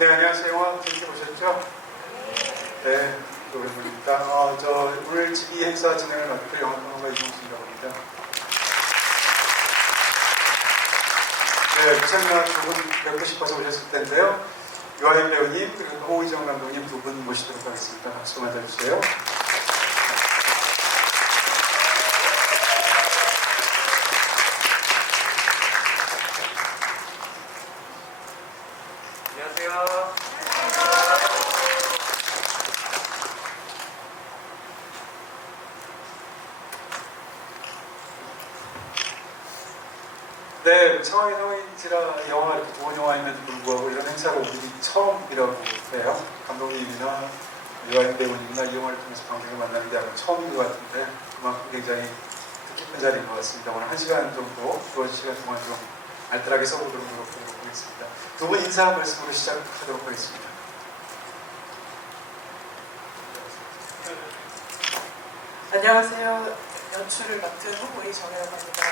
네, 안녕하세요. 영화 재밌게 보셨죠? 네, 오랜만입니다. 오늘 이 행사 진행을 맡고 영화평론가 이종수라고 합니다. 네, 미창영화 두 분 뵙고 싶어서 오셨을 텐데요. 유아인 배우님, 그리고 호의정 감독님 두 분 모시도록 하겠습니다. 박수 맞아주세요. 안녕하세요. 네, 상황이지라 영화 이렇게 좋은 영화임에도 불구하고 이런 행사가 오늘이 처음이라고 해요. 감독님이나 유아인 배우님이나 이 영화를 통해서 관객을 만나는 게 아마 처음인 것 같은데 그만큼 굉장히 뜻깊은 자리인 것 같습니다. 오늘 1시간 정도, 주어진 시간 동안 좀 알뜰하게 써보도록 노력하겠습니다. 두 분 인사 말씀으로 시작하도록 하겠습니다. 안녕하세요. 연출을 맡은 후보의 정혜라고 합니다.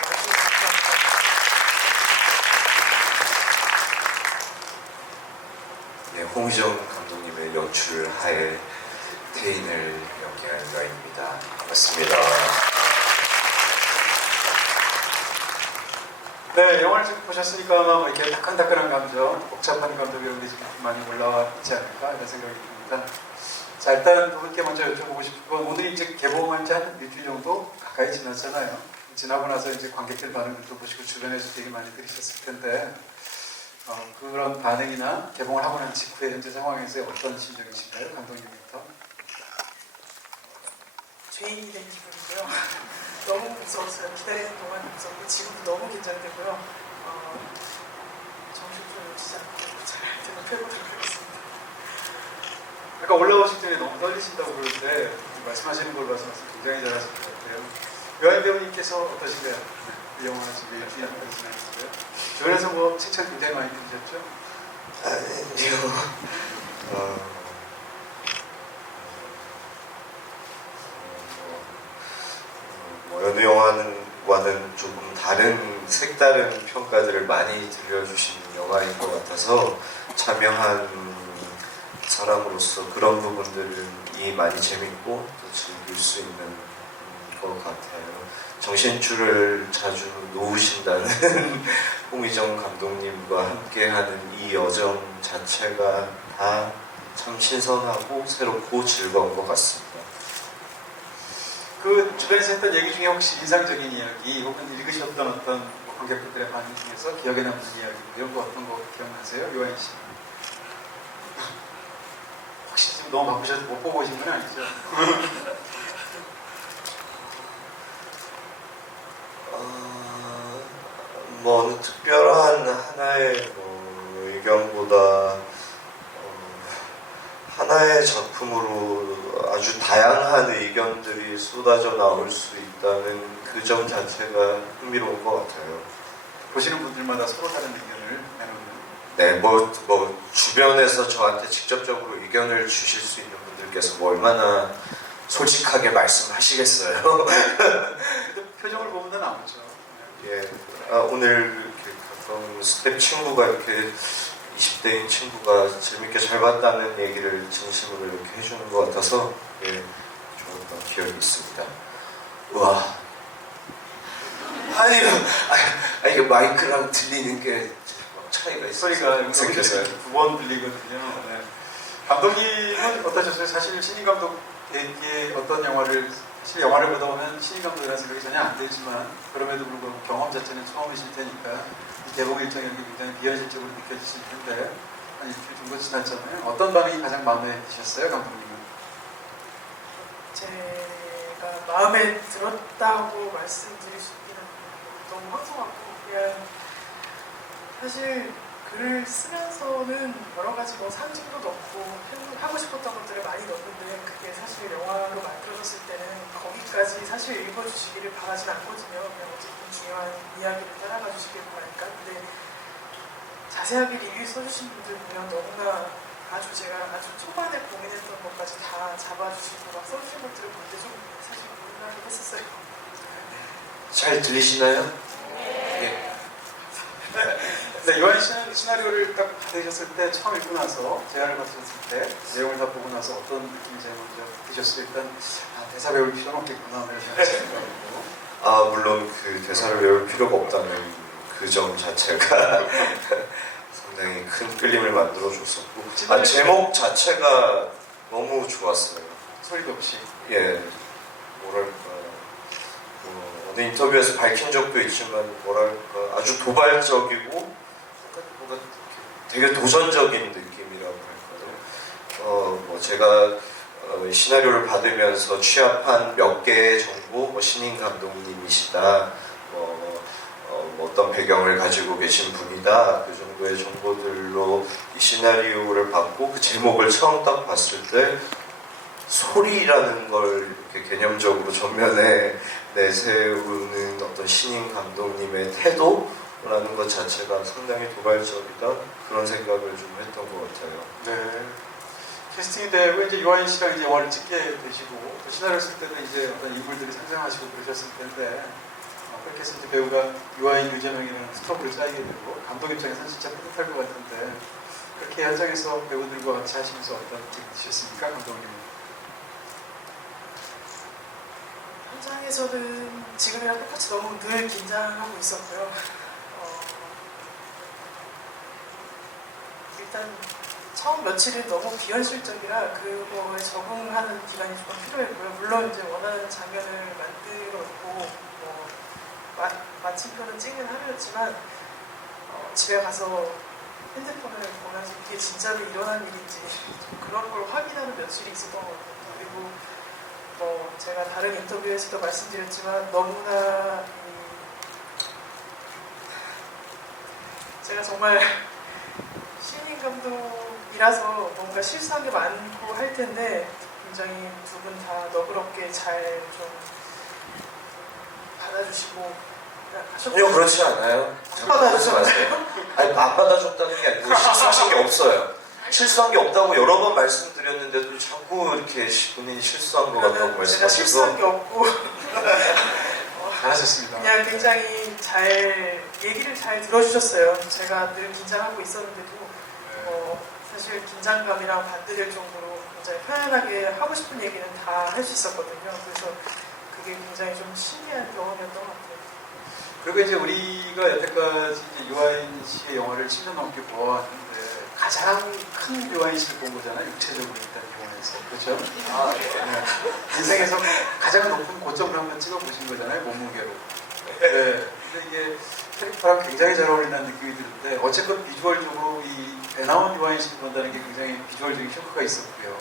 네, 홍의정 감독님의 연출 하에 태인을 연기한 유아인입니다. 반갑습니다. 네, 영화를 지금 보셨으니까 아마 이렇게 따끈따끈한 감정, 복잡한 감정 이런 게 지금 많이 올라와 있지 않을까 이런 생각이 듭니다. 자, 일단 두 분께 먼저 여쭤보고 싶은 건 오늘이 이제 개봉한 지 한 일주일 정도 가까이 지났잖아요. 지나고 나서 이제 관객들 반응을 좀 보시고 주변에서 되게 많이 들으셨을 텐데 그런 반응이나 개봉을 하고 난 직후에 현재 상황에서 어떤 심정이신가요? 감독님부터. 죄인이 된 기분이고요. 너무 무서웠어요. 기다리는 동안 무섭고 지금도 너무 긴장되고요. 정신 좀 놓치지 않고 잘 대답해보도록 하겠습니다. 아까 올라오실 전에 너무 떨리신다고 그러는데 말씀하시는 걸 봐서 굉장히 잘하신 것 같아요. 유아인 배우님께서 어떠신가요? 이 영화 지금 일주일까지 지나셨어요. 주변에서 뭐 칭찬 굉장히 많이 들으셨죠? 아니요. 여느 영화와는 조금 다른 색다른 평가들을 많이 들려주신 영화인 것 같아서 참여한 사람으로서 그런 부분들이 많이 재밌고 또 즐길 수 있는 것 같아요. 정신줄을 자주 놓으신다는 홍의정 감독님과 함께하는 이 여정 자체가 다 참 신선하고 새롭고 즐거운 것 같습니다. 그 주변에서 했던 얘기 중에 혹시 인상적인 이야기 혹은 읽으셨던 어떤 관객분들의 반응 중에서 기억에 남는 이야기 이런 거 어떤 거 기억나세요? 유아인 씨. 혹시 지금 너무 바쁘셔서 못 보고 오신 건 아니죠? 뭐 어느 특별한 하나의 의견보다 하나의 작품으로 아주 다양한 의견들이 쏟아져 나올 수 있다는 그 점 자체가 흥미로운 것 같아요. 보시는 분들마다 서로 다른 의견을 내놓는. 네, 뭐 주변에서 저한테 직접적으로 의견을 주실 수 있는 분들께서 뭐 얼마나 솔직하게 말씀하시겠어요. 표정을 보면 다 나오죠. 예, 오늘 이렇게 가까운 스텝 친구가 이렇게 20대인 친구가 재밌게 잘 봤다는 얘기를 진심으로 이렇게 해주는 것 같아서 예, 좋았던 기억이 있습니다. 와, 이게 마이크랑 들리는 게 차이가 있어요. 소리가 생겨서요. 9번 들리거든요. 네. 감독님은 어떠셨어요? 사실 신인 감독에게 어떤 영화를 보다 보면 신인 감독이라는 생각이 전혀 안 들지만 그럼에도 불구하고 경험 자체는 처음이실 테니까 이 개봉 일정이 굉장히 비현실적으로 느껴지실 텐데 한 일주일 정도 지났잖아요. 어떤 반응이 가장 마음에 드셨어요, 감독님은? 제가 마음에 들었다고 말씀드릴 수 있기는 너무 황송하고 그냥 사실 글을 쓰면서는 여러 가지 뭐 상징도 넣고 하고 싶었던 것들을 많이 넣었는데 그게 사실 영화로 만들어졌을 때는 거기까지 사실 읽어주시기를 바라진 않거든요. 그냥 어쨌든 중요한 이야기를 따라가 주시길 바라니까. 근데 자세하게 리뷰 써주신 분들 보면 너무나 제가 아주 초반에 고민했던 것까지 다 잡아주시고 막 써주신 것들을 볼 때 좀 사실 고민하긴 했었어요. 잘 들리시나요? 네. 근데 요한 씨는 시나리오를 딱 받으셨을 때 처음 읽고 나서 제안을 받으셨을 때 내용을 다 보고 나서 어떤 느낌이 제일 먼저 드셨어요? 일단 대사 배울 필요는 없겠구나 이런 생각이 들고 물론 그 대사를 외울 필요가 없다는 그 점 자체가 상당히 큰 끌림을 만들어줬었고 제목 자체가 너무 좋았어요. 소리도 없이 예, 뭐랄까 어느 인터뷰에서 밝힌 적도 있지만 뭐랄까 아주 도발적이고 뭔가 되게 도전적인 느낌이라고 할까요? 뭐 제가 시나리오를 받으면서 취합한 몇 개의 정보, 뭐 신인 감독님이시다, 뭐 어떤 배경을 가지고 계신 분이다, 그 정도의 정보들로 이 시나리오를 받고 그 제목을 처음 딱 봤을 때 소리라는 걸 이렇게 개념적으로 전면에 내세우는 어떤 신인 감독님의 태도라는 것 자체가 상당히 도발적이다, 그런 생각을 좀 했던 것 같아요. 네. 캐스팅이 되고 이제 요한 씨랑 이제 영화를 찍게 되시고 또 시나리오 쓸 때도 이제 어떤 인물들이 상상하시고 그러셨을 텐데 그렇게 해서 이제 배우가 요한 유재명이라는 스토리를 짜게 되고 감독 입장에서는 진짜 뿌듯할 것 같은데 그렇게 현장에서 배우들과 같이 하시면서 어떤 기분 드셨습니까, 감독님? 현장에서는 지금이랑 똑같이 너무 늘 긴장하고 있었고요. 일단 처음 며칠은 너무 비현실적이라 그거에 적응하는 기간이 좀 필요했고요. 물론 이제 원하는 장면을 만들었고 마침표는 찍는 하루였지만 집에 가서 핸드폰을 보면서 이게 진짜로 일어난 일인지 좀 그런 걸 확인하는 며칠이 있었던 것 같아요. 그리고 제가 다른 인터뷰에서도 말씀드렸지만 너무나 제가 정말 신인 감독이라서 뭔가 실수한 게 많고 할 텐데 굉장히 두 분 다 너그럽게 잘 좀 받아주시고 하셨고 전혀 그렇지 않아요. 그러지 마세요. 아니, 안 받아줬다는 게 아니고 실수하신 게 없어요. 실수한 게 없다고 여러 번 말씀드렸는데도 자꾸 이렇게 본인이 실수한 것 같다고 말씀하셔서 제가 실수한 게 없고 잘하셨습니다. 그냥 굉장히 얘기를 잘 들어주셨어요. 제가 늘 긴장하고 있었는데도 사실 긴장감이랑 반대될 정도로 굉장히 편안하게 하고 싶은 얘기는 다 할 수 있었거든요. 그래서 그게 굉장히 좀 신기한 경험이었던 것 같아요. 그리고 이제 우리가 여태까지 이제 요한 씨의 영화를 10년 넘게 보았는데 가장 큰 요한 씨를 본 거잖아요. 육체적으로 일단 영화에서. 그렇죠? 네. 인생에서 가장 높은 고점을 한번 찍어보신 거잖아요. 몸무게로. 네. 근데 이게 캐릭터랑 굉장히 잘 어울린다는 느낌이 드는데 어쨌건 비주얼적으로 이 배나온 요한 씨를 본다는 게 굉장히 비주얼적인 쇼크가 있었고요.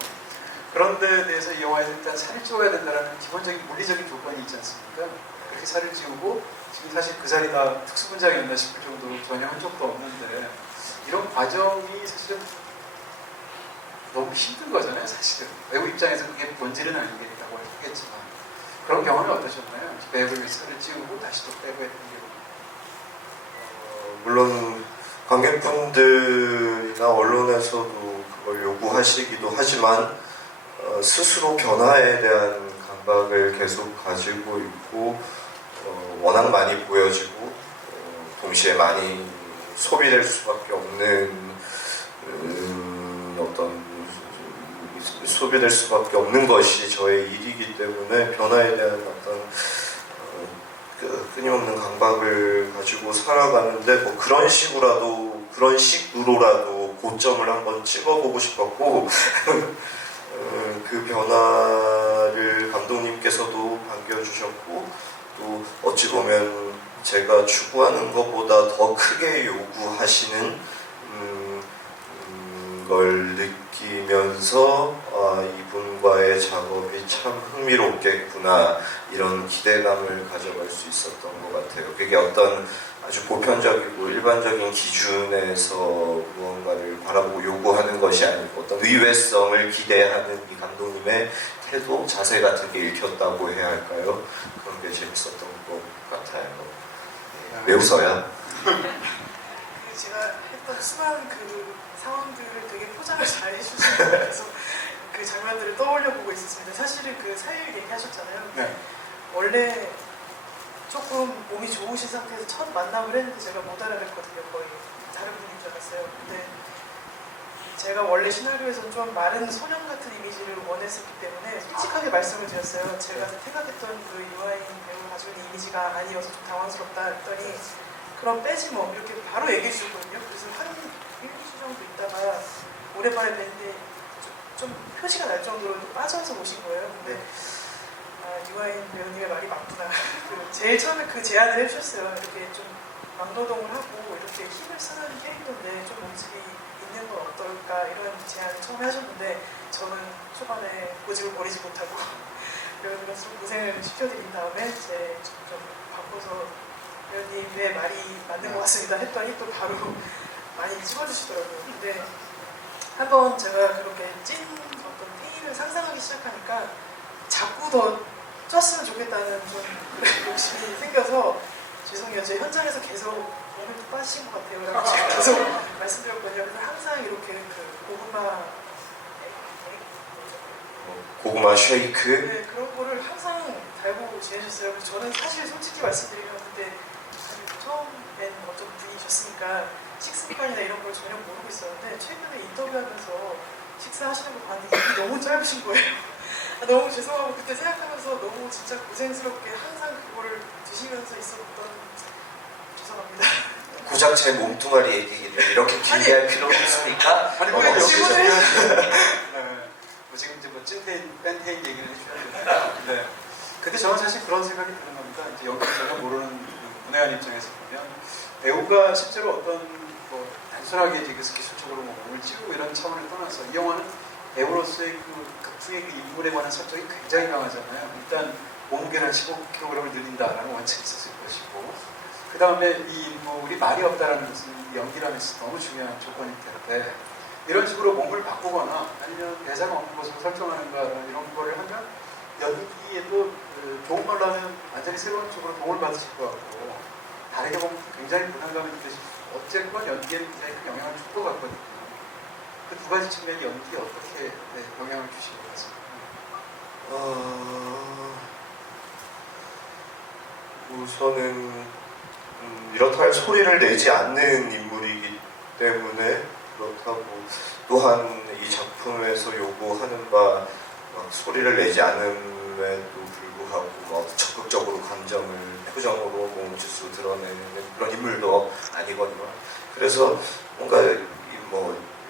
그런 데 대해서 이 영화에서 일단 살을 찌워야 된다는 기본적인 물리적인 조건이 있지 않습니까? 그렇게 살을 찌우고 지금 사실 그 살이 다 특수분장이었나 싶을 정도로 전혀 한 적도 없는데 이런 과정이 사실은 너무 힘든 거잖아요, 사실은. 배우 입장에서 그게 본질은 아니겠다고 하겠지만 그런 경험이 어떠셨나요? 배우를 살을 찌우고 다시 또 빼고 했던 게 물론 관객분들이나 언론에서도 그걸 요구하시기도 하지만 스스로 변화에 대한 감각을 계속 가지고 있고 워낙 많이 보여지고 동시에 많이 소비될 수밖에 없는 소비될 수밖에 없는 것이 저의 일이기 때문에 변화에 대한 어떤 끊임없는 감각을 가지고 살아가는데 뭐 그런 식으로라도 고점을 한번 찍어보고 싶었고 그 변화를 감독님께서도 반겨주셨고 또 어찌 보면 제가 추구하는 것보다 더 크게 요구하시는 걸 느끼면서 이분과의 작업이 참 흥미롭겠구나 이런 기대감을 가져갈 수 있었던 것 같아요. 그게 어떤 아주 보편적이고 일반적인 기준에서 무언가를 바라보고 요구하는 것이 아니고 어떤 의외성을 기대하는 이 감독님의 태도, 자세 같은 게 읽혔다고 해야 할까요? 그런 게 재밌었던 것 같아요. 왜 웃어요? 제가 했던 수많은 그 상황들을 되게 포장을 잘 해주시는 것 같아서 그 장면들을 떠올려 보고 있었습니다. 사실은 그 4일 얘기하셨잖아요. 네. 원래 조금 몸이 좋으신 상태에서 첫 만남을 했는데 제가 못 알아뵀거든요, 거의. 다른 분인 줄 알았어요. 근데 제가 원래 시나리오에서 좀 마른 소년 같은 이미지를 원했었기 때문에 솔직하게 말씀을 드렸어요. 제가 생각했던 그 유아인 배우가 가지고 있는 이미지가 아니어서 좀 당황스럽다 했더니 그럼 빼지 뭐 이렇게 바로 얘기해 주셨거든요. 그래서 한 1-2주 정도 있다가 오랜만에 뵀는데 좀 표시가 날 정도로 좀 빠져서 오신 거예요. 근데 유아인 배우님의 말이 맞구나. 제일 처음에 그 제안을 해주셨어요. 이렇게 좀 막노동을 하고 이렇게 힘을 쓰는 캐릭터인데 좀 모습이 있는 건 어떨까 이런 제안을 처음에 하셨는데 저는 초반에 고집을 버리지 못하고 배우님과 좀 고생을 시켜드린 다음에 좀 바꿔서 배우님의 말이 맞는 것 같습니다 했더니 또 바로 많이 찍어주시더라고요. 근데 한번 제가 그렇게 찐 어떤 페인을 상상하기 시작하니까 자꾸 더 쪘으면 좋겠다는 좀 욕심이 생겨서 죄송해요. 제 현장에서 계속 몸이 좀 빠지신 것 같아요. 라고 제가 계속 말씀드렸거든요. 그래서 항상 이렇게 그 고구마 쉐이크. 네, 그런 거를 항상 달고 지내셨어요. 그래서 저는 사실 솔직히 말씀드리면 그때 처음 뵌 어떤 분이셨으니까 식습관이나 이런 걸 전혀 모르고 있었는데 최근에 인터뷰하면서 식사하시는 거 봤는데 입이 너무 짧으신 거예요. 너무 죄송하고 그때 생각하면서 너무 진짜 고생스럽게 항상 그거를 드시면서 있었던 죄송합니다. 고작 제 몸뚱아리 얘기를 이렇게 길게 할 필요가 없습니까? 아니 뭐 지금 이제 뭐 찐테인, 뺀테인 얘기를 해주셔야 되는데 네. 근데 저는 사실 그런 생각이 드는 겁니다. 이제 연기를 전혀 모르는 문외한 입장에서 보면 배우가 실제로 어떤 뭐 단순하게 이제 기술적으로 뭐 몸을 찌우고 이런 차원을 떠나서 이 영화는 배우로서의 그 극중의 그 인물에 관한 설정이 굉장히 강하잖아요. 일단 몸무게를 15kg을 늘린다라는 원칙이 있었을 것이고 그 다음에 이 인물이 말이 없다라는 것은 연기라면서 너무 중요한 조건이 되는데 이런 식으로 몸을 바꾸거나 아니면 대사가 없는 것으로 설정하는가 이런 거를 하면 연기에도 좋은 말로 하면 완전히 새로운 쪽으로 도움을 받으실 것 같고 다르게 보면 굉장히 부담감이 느껴지고 어쨌건 연기에 굉장히 큰 영향을 줄 것 같거든요. 그 두 가지 측면이 연기에 어떻게 영향을 주시는 것 같습니다. 우선은 이렇다 할 소리를 내지 않는 인물이기 때문에 그렇다고 또한 이 작품에서 요구하는 바 소리를 내지 않음에도 불구하고 적극적으로 감정을 표정으로 몸짓으로 드러내는 그런 인물도 아니거든요. 그래서 뭔가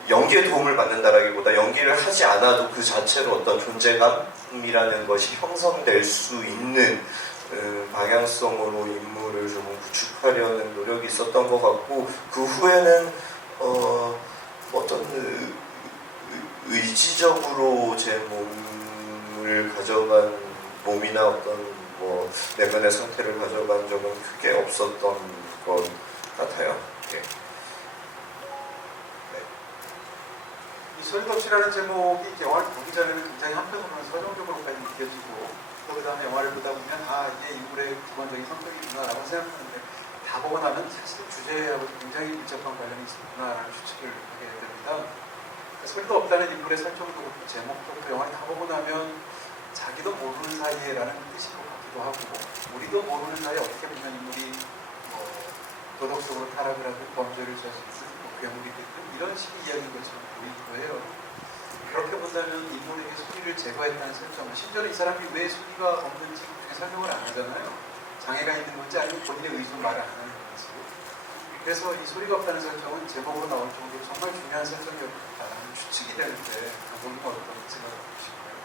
연기에 도움을 받는다라기보다 연기를 하지 않아도 그 자체로 어떤 존재감이라는 것이 형성될 수 있는 방향성으로 인물을 좀 구축하려는 노력이 있었던 것 같고 그 후에는 어떤 의지적으로 제 몸을 가져간 몸이나 어떤 내면의 상태를 가져간 적은 크게 없었던 것 같아요. 예. 이 소리없이라는 제목이 영화를 보기 전에는 굉장히 한편으로는 서정적으로까지 느껴지고 또 그 다음에 영화를 보다 보면 이게 인물의 기본적인 성격이구나라고 생각하는데 다 보고 나면 사실 주제하고 굉장히 밀접한 관련이 있구나라는 추측을 하게 됩니다. 그러니까 소리도 없다는 인물의 설정도 그렇고 제목도 그 영화를 다 보고 나면 자기도 모르는 사이에라는 뜻인 것 같기도 하고 우리도 모르는 사이에 어떻게 보면 인물이 도덕적으로 타락을 하든 범죄를 저지르든 괴물이 됐든 이런 식의 이야기인 것처럼 보이기도 해요. 그렇게 본다면 인물에게 소리를 제거했다는 설정, 심지어는 이 사람이 왜 소리가 없는지 설명을 안 하잖아요. 장애가 있는 건지 아니면 본인의 의지로 말을 안 하는 건지. 그래서 이 소리가 없다는 설정은 제목으로 나올 정도로 정말 중요한 설정이었다는 추측이 되는데 감독님 어떤 생각을 하실까요?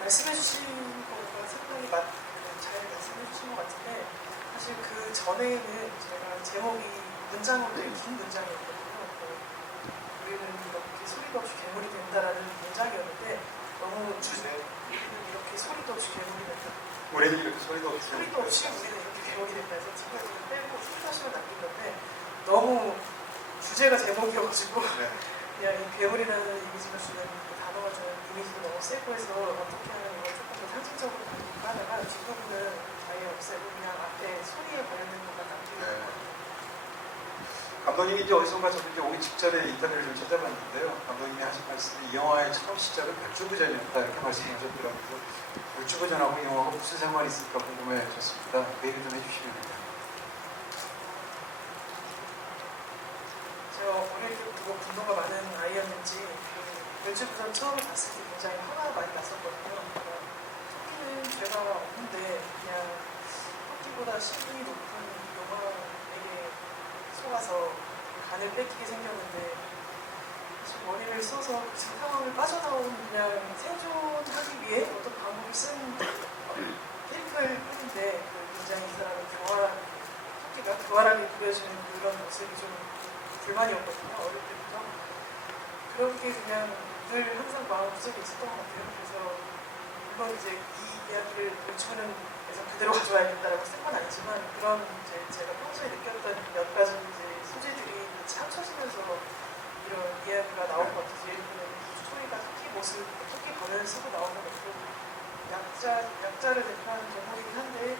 말씀해주신 거가 상당히 잘 말씀해주신 것 같은데 사실 그 전에는 제가 제목이 문장으로 되게 긴 문장이었거든요. 우리는 이렇게 소리도 없이 괴물이 된다라는 문장이었는데 너무 이렇게 소리도 없이 괴물이 된다. 우리는 이렇게 소리도 없이 우리는 이렇게 괴물이 된다 해서 뒷부분을 빼고 소리다시만 남긴 건데 너무 주제가 제목이어가지고 그냥 이 괴물이라는 이미지가 주는 그 단어가 주는 이미지도 너무 세고 해서 어떻게 하면 이걸 조금 더 상징적으로 가져올까 하다가 뒷부분은 아예 없애고 그냥 앞에 소리에 관련된 것만 남기고 감독님이 이제 어디선가 저도 이제 오기 직전에 인터뷰를 좀 찾아봤는데요. 감독님이 하신 말씀이 이 영화의 처음 시작은 별주부전이었다 이렇게 말씀하셨더라고요. 별주부전하고 이 영화가 무슨 상관이 있을까 궁금해하셨습니다. 그 얘기 좀 해주시면 돼요. 별주부전 처음 봤을 때 굉장히 화가 많이 났었거든요. 그러니까 토끼는 죄가 없는데 그냥 토끼보다 신분이 높은 용왕에게 속아서 간을 뺏기게 생겼는데 사실 머리를 써서 그 상황을 빠져나온 그냥 생존하기 위해 어떤 방법을 쓴 캐릭터일 뿐인데 굉장히 이 사람은 토끼가 교활하게 그려지는 그런 모습이 좀 불만이었거든요. 어릴 때부터. 그렇게 그냥 늘 항상 마음속에 있었던 것 같아요. 그래서 물론 이제 이 이야기를 별주부전에서 그대로 가져와야겠다라고 쓴 건 아니지만 그런 이제 제가 평소에 느꼈던 몇 가지 이제 소재들이 같이 합쳐지면서 이런 이야기가 나온 것 같아서 예를 들면 초이가 토끼 모습, 토끼 가면을 쓰고 나오는 것도 약자를 대표하는 동물이긴 한데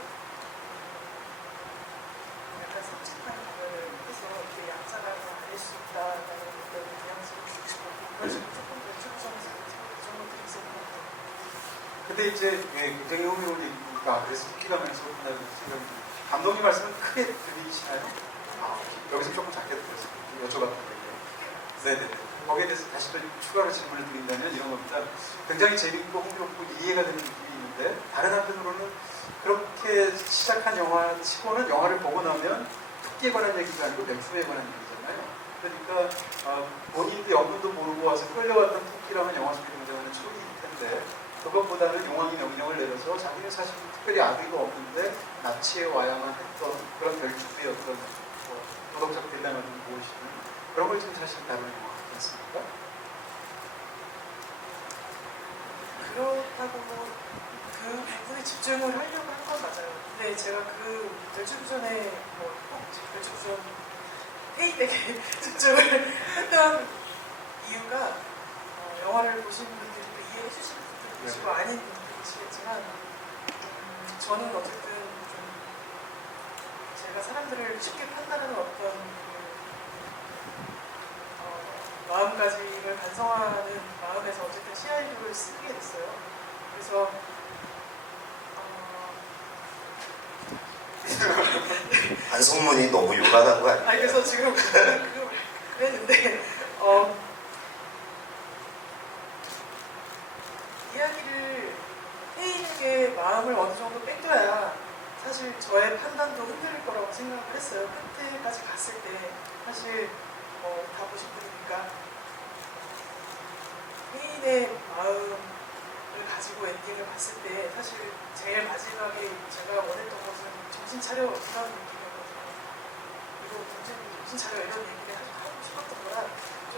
약간 섬뜩한 가면을 해서 이게 약자라고 아닐 수 있다라는 어떤 뉘앙스를 주고 싶었고 그래서 조금 별주부전에서 그런 것들이 있었던 것 같아요. 근데 이제 굉장히 흥미로운 얘기니까 그래서 토끼가 면에서 끝나는 생각이 듭니다. 감독님 말씀은 크게 들리시나요? 여기서 조금 작게 들었어요. 여쭤봤던 거예요. 네네. 거기에 대해서 다시 또 추가로 질문을 드린다면 이런 겁니다. 굉장히 재밌고 흥미롭고 이해가 되는 느낌이 있는데 다른 한편으로는 그렇게 시작한 영화 치고는 영화를 보고 나면 토끼에 관한 얘기가 아니고 뱀품에 관한 얘기잖아요. 그러니까 본인도 영문도 모르고 와서 끌려왔던 토끼라면 영화 속에 등장하는 초리일 텐데 그것보다는 용왕이 명령을 내려서 자기는 사실 특별히 악의가 없는데 납치해 와야만 했던 그런 별주부의 어떤 도덕적 딜레마를 보시는 그런 걸 지금 사실 다루는 영화 같지 않습니까? 그렇다고 그 부분에 집중을 하려고 한 건 맞아요. 근데 제가 그 별주부전에 꼭 별주부전 회의되게 집중을 했던 이유가 영화를 보신 분들도 이해해 주실 분들도 계시고 아닌 분들도 계시겠지만 저는 어쨌든 좀 제가 사람들을 쉽게 판단하는 어떤 마음가짐을 반성하는 마음에서 어쨌든 CI를 쓰게 됐어요. 그래서 반성문이 너무 요란한 거 아니에요? 아니 그래서 지금 그랬는데 이야기를 태인에게 마음을 어느 정도 뺏겨야 사실 저의 판단도 흔들릴 거라고 생각을 했어요. 끝에까지 갔을 때 사실 다 보신 분이니까 태인의 마음을 가지고 엔딩을 봤을 때 사실 제일 마지막에 제가 원했던 것은 정신 차려 이런 느낌이었거든요. 그리고 정신 차려 이런 얘기를 하고 싶었던 거라 좀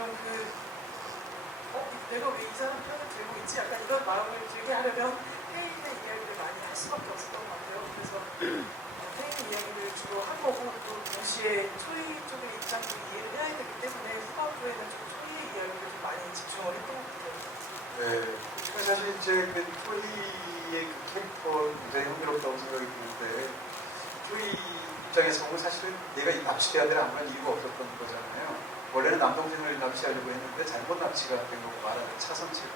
내가 왜 이 사람 편을 들고 있지? 약간 이런 마음을 들게 하려면 태인의 이야기를 많이 할 수밖에 없었던 것 같아요. 그래서 태인 이야기를 주로 한 거고 또 동시에 초이 쪽의 입장도 이해를 해야 되기 때문에 후반부에는 좀 초이의 이야기를 좀 많이 집중을 했던 것 같아요. 네. 사실 이제 그 초이의 그 캐릭터 굉장히 흥미롭다고 생각이 드는데 초이 입장에서 보면 사실은 내가 납치돼야 될 아무런 이유가 없었던 거잖아요. 원래는 남동생을 납치하려고 했는데 잘못 납치가 된 거고 말하는 차선치고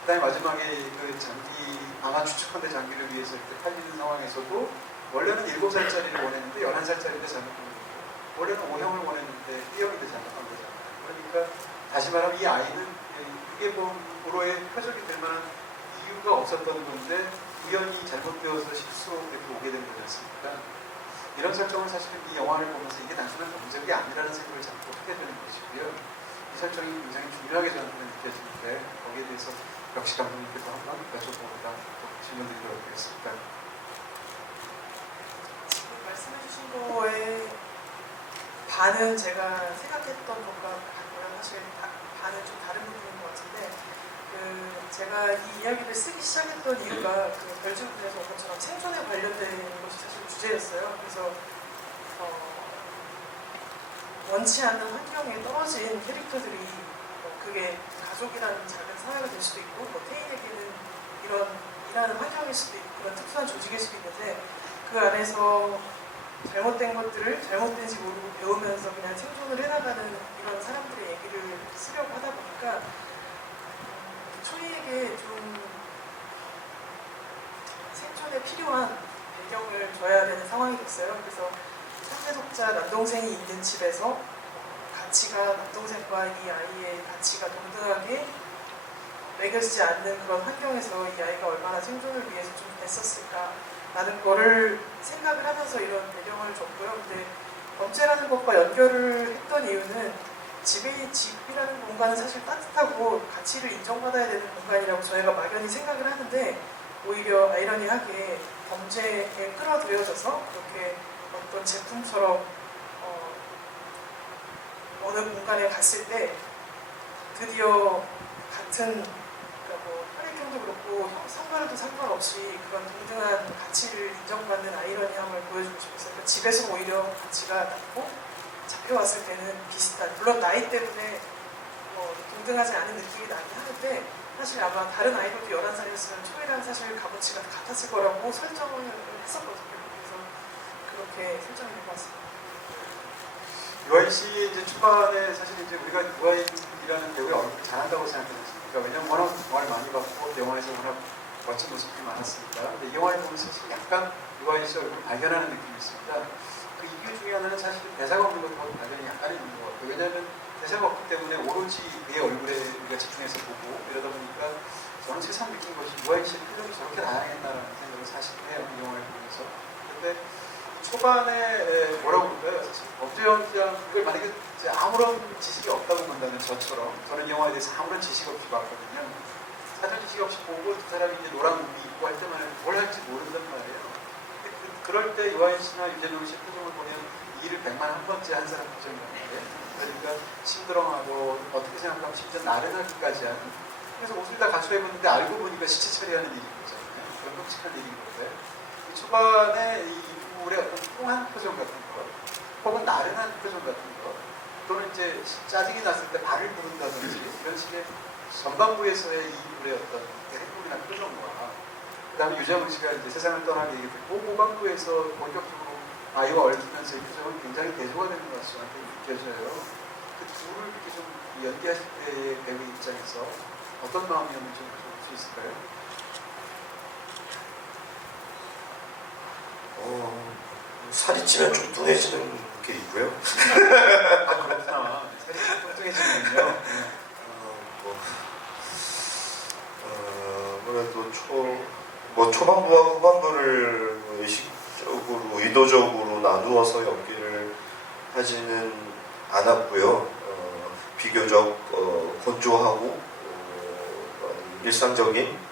그 다음에 마지막에 그 장기 아마 추측컨대 장기를 위해서 이렇게 팔리는 상황에서도 원래는 7살짜리를 원했는데 11살짜리인데 잘못한 거고 원래는 5형을 원했는데 1형인데 잘못한 거잖아요. 그러니까 다시 말하면 이 아이는 그게 뭐 불호의 표적이 될 만한 이유가 없었던 건데 우연히 잘못되어서 실수로 이렇게 오게 된 거지 않습니까? 이런 설정을 사실 이 영화를 보면서 이게 단순한 범죄가 아니라는 생각을 자꾸 하게 되는 것이고요. 이 설정이 굉장히 중요하게 저는 느껴지는데 거기에 대해서 역시 감독님께서 한번 여쭤보고자 질문드리도록 하겠습니다. 지금 말씀해 주신 거에 반은 제가 생각했던 것과 같고요. 사실 반은 좀 다른 부분인 것 같은데 제가 이 이야기를 쓰기 시작했던 이유가 그 별주부전에서 온 것처럼 생존에 관련된 것이 사실 주제였어요. 그래서 원치 않는 환경에 떨어진 캐릭터들이 그게 가족이라는 작은 사회가 될 수도 있고 태인에게는 이런 일하는 환경일 수도 있고 그런 특수한 조직일 수도 있는데 그 안에서 잘못된 것들을 잘못된지 모르고 배우면서 그냥 생존을 해나가는 이런 사람들의 얘기를 쓰려고 하다 보니까 초이에게 좀 생존에 필요한 배경을 줘야 되는 상황이 됐어요. 그래서 상대독자 남동생이 있는 집에서 가치가 남동생과 이 아이의 가치가 동등하게 매겨지지 않는 그런 환경에서 이 아이가 얼마나 생존을 위해서 좀 애썼을까라는 거를 생각을 하면서 이런 배경을 줬고요. 근데 범죄라는 것과 연결을 했던 이유는 집이라는 공간은 사실 따뜻하고 가치를 인정받아야 되는 공간이라고 저희가 막연히 생각을 하는데 오히려 아이러니하게 범죄에 끌어들여져서 그렇게 어떤 제품처럼 어느 공간에 갔을 때 드디어 같은 그러니까 뭐 혈액형도 그렇고 성별도 상관없이 그런 동등한 가치를 인정받는 아이러니함을 보여주고 싶었어요. 그러니까 집에서 오히려 가치가 낮고 잡혀왔을 때는 비슷한, 물론 나이 때문에 동등하지 않은 느낌이 나긴 하는데 사실 아마 다른 아이들도 11살이었으면 초이랑 사실 값어치가 같았을 거라고 설정을 했었거든요. 그래서 그렇게 설정을 해봤습니다. 유아인 씨 이제 초반에 사실 이제 우리가 유아인이라는 배우의 얼굴을 잘한다고 생각했습니다. 왜냐면 워낙 영화를 많이 봤고 영화에서 워낙 멋진 모습들이 많았으니까. 근데 이 영화를 보면 사실 약간 유아인 씨 얼굴을 발견하는 느낌이 있습니다. 그 이유 중에 하나는 사실 대사가 없는 것도 발견이 약간 있는 것 같아요. 왜냐하면 대사가 없기 때문에 오로지 그의 얼굴에 우리가 집중해서 보고 이러다 보니까 저는 새삼 느낀 것이 유아인 씨의 표정이 저렇게 다양했나라는 생각을 사실 해요. 이 영화를 보면서. 근데 초반에 뭐라고 그럴까요? 사실 범죄 현장을 만약에 이제 아무런 지식이 없다고 본다면 저처럼 저는 이 영화에 대해서 아무런 지식 없이 봤거든요. 사전 지식 없이 보고 두 사람이 이제 노란 옷 입고 할 때만 뭘 할지 모른단 말이에요. 근데 그럴 때 유아인 씨나 유재명 씨 표정을 보면 일을 100만 한 번째 한 사람 표정이었는데 그러니까 심드렁하고 어떻게 생각하면 심지어 나른하기까지 하는 그래서 옷을 다 갖춰 입었는데 알고 보니까 시체 처리하는 일인 거잖아요. 그런 끔찍한 일인 건데 초반에 이 인물의 어떤 뚱한 표정 같은 것 혹은 나른한 표정 같은 것 또는 이제 짜증이 났을 때 발을 부른다든지 이런 식의 전반부에서의 이 인물의 어떤 행동이나 표정과 그 다음에 유재명 씨가 이제 세상을 떠나게 얘기했고 후반부에서 본격적으로 아이와 얽히면서 이 표정은 굉장히 대조가 되는 것 같이 저한테 느껴져요. 그 둘을 이렇게 좀 연기하실 때의 배우 입장에서 어떤 마음이었는지 좀 볼 수 있을까요? 살이 찌면 좀 뚱해지는 게 있고요. 아 그렇구나. 살이 뚱뚱해지는군요. 아무래도 초반부와 후반부를 의식적으로 의도적으로 나누어서 연기를 하지는 않았고요. 비교적 건조하고 일상적인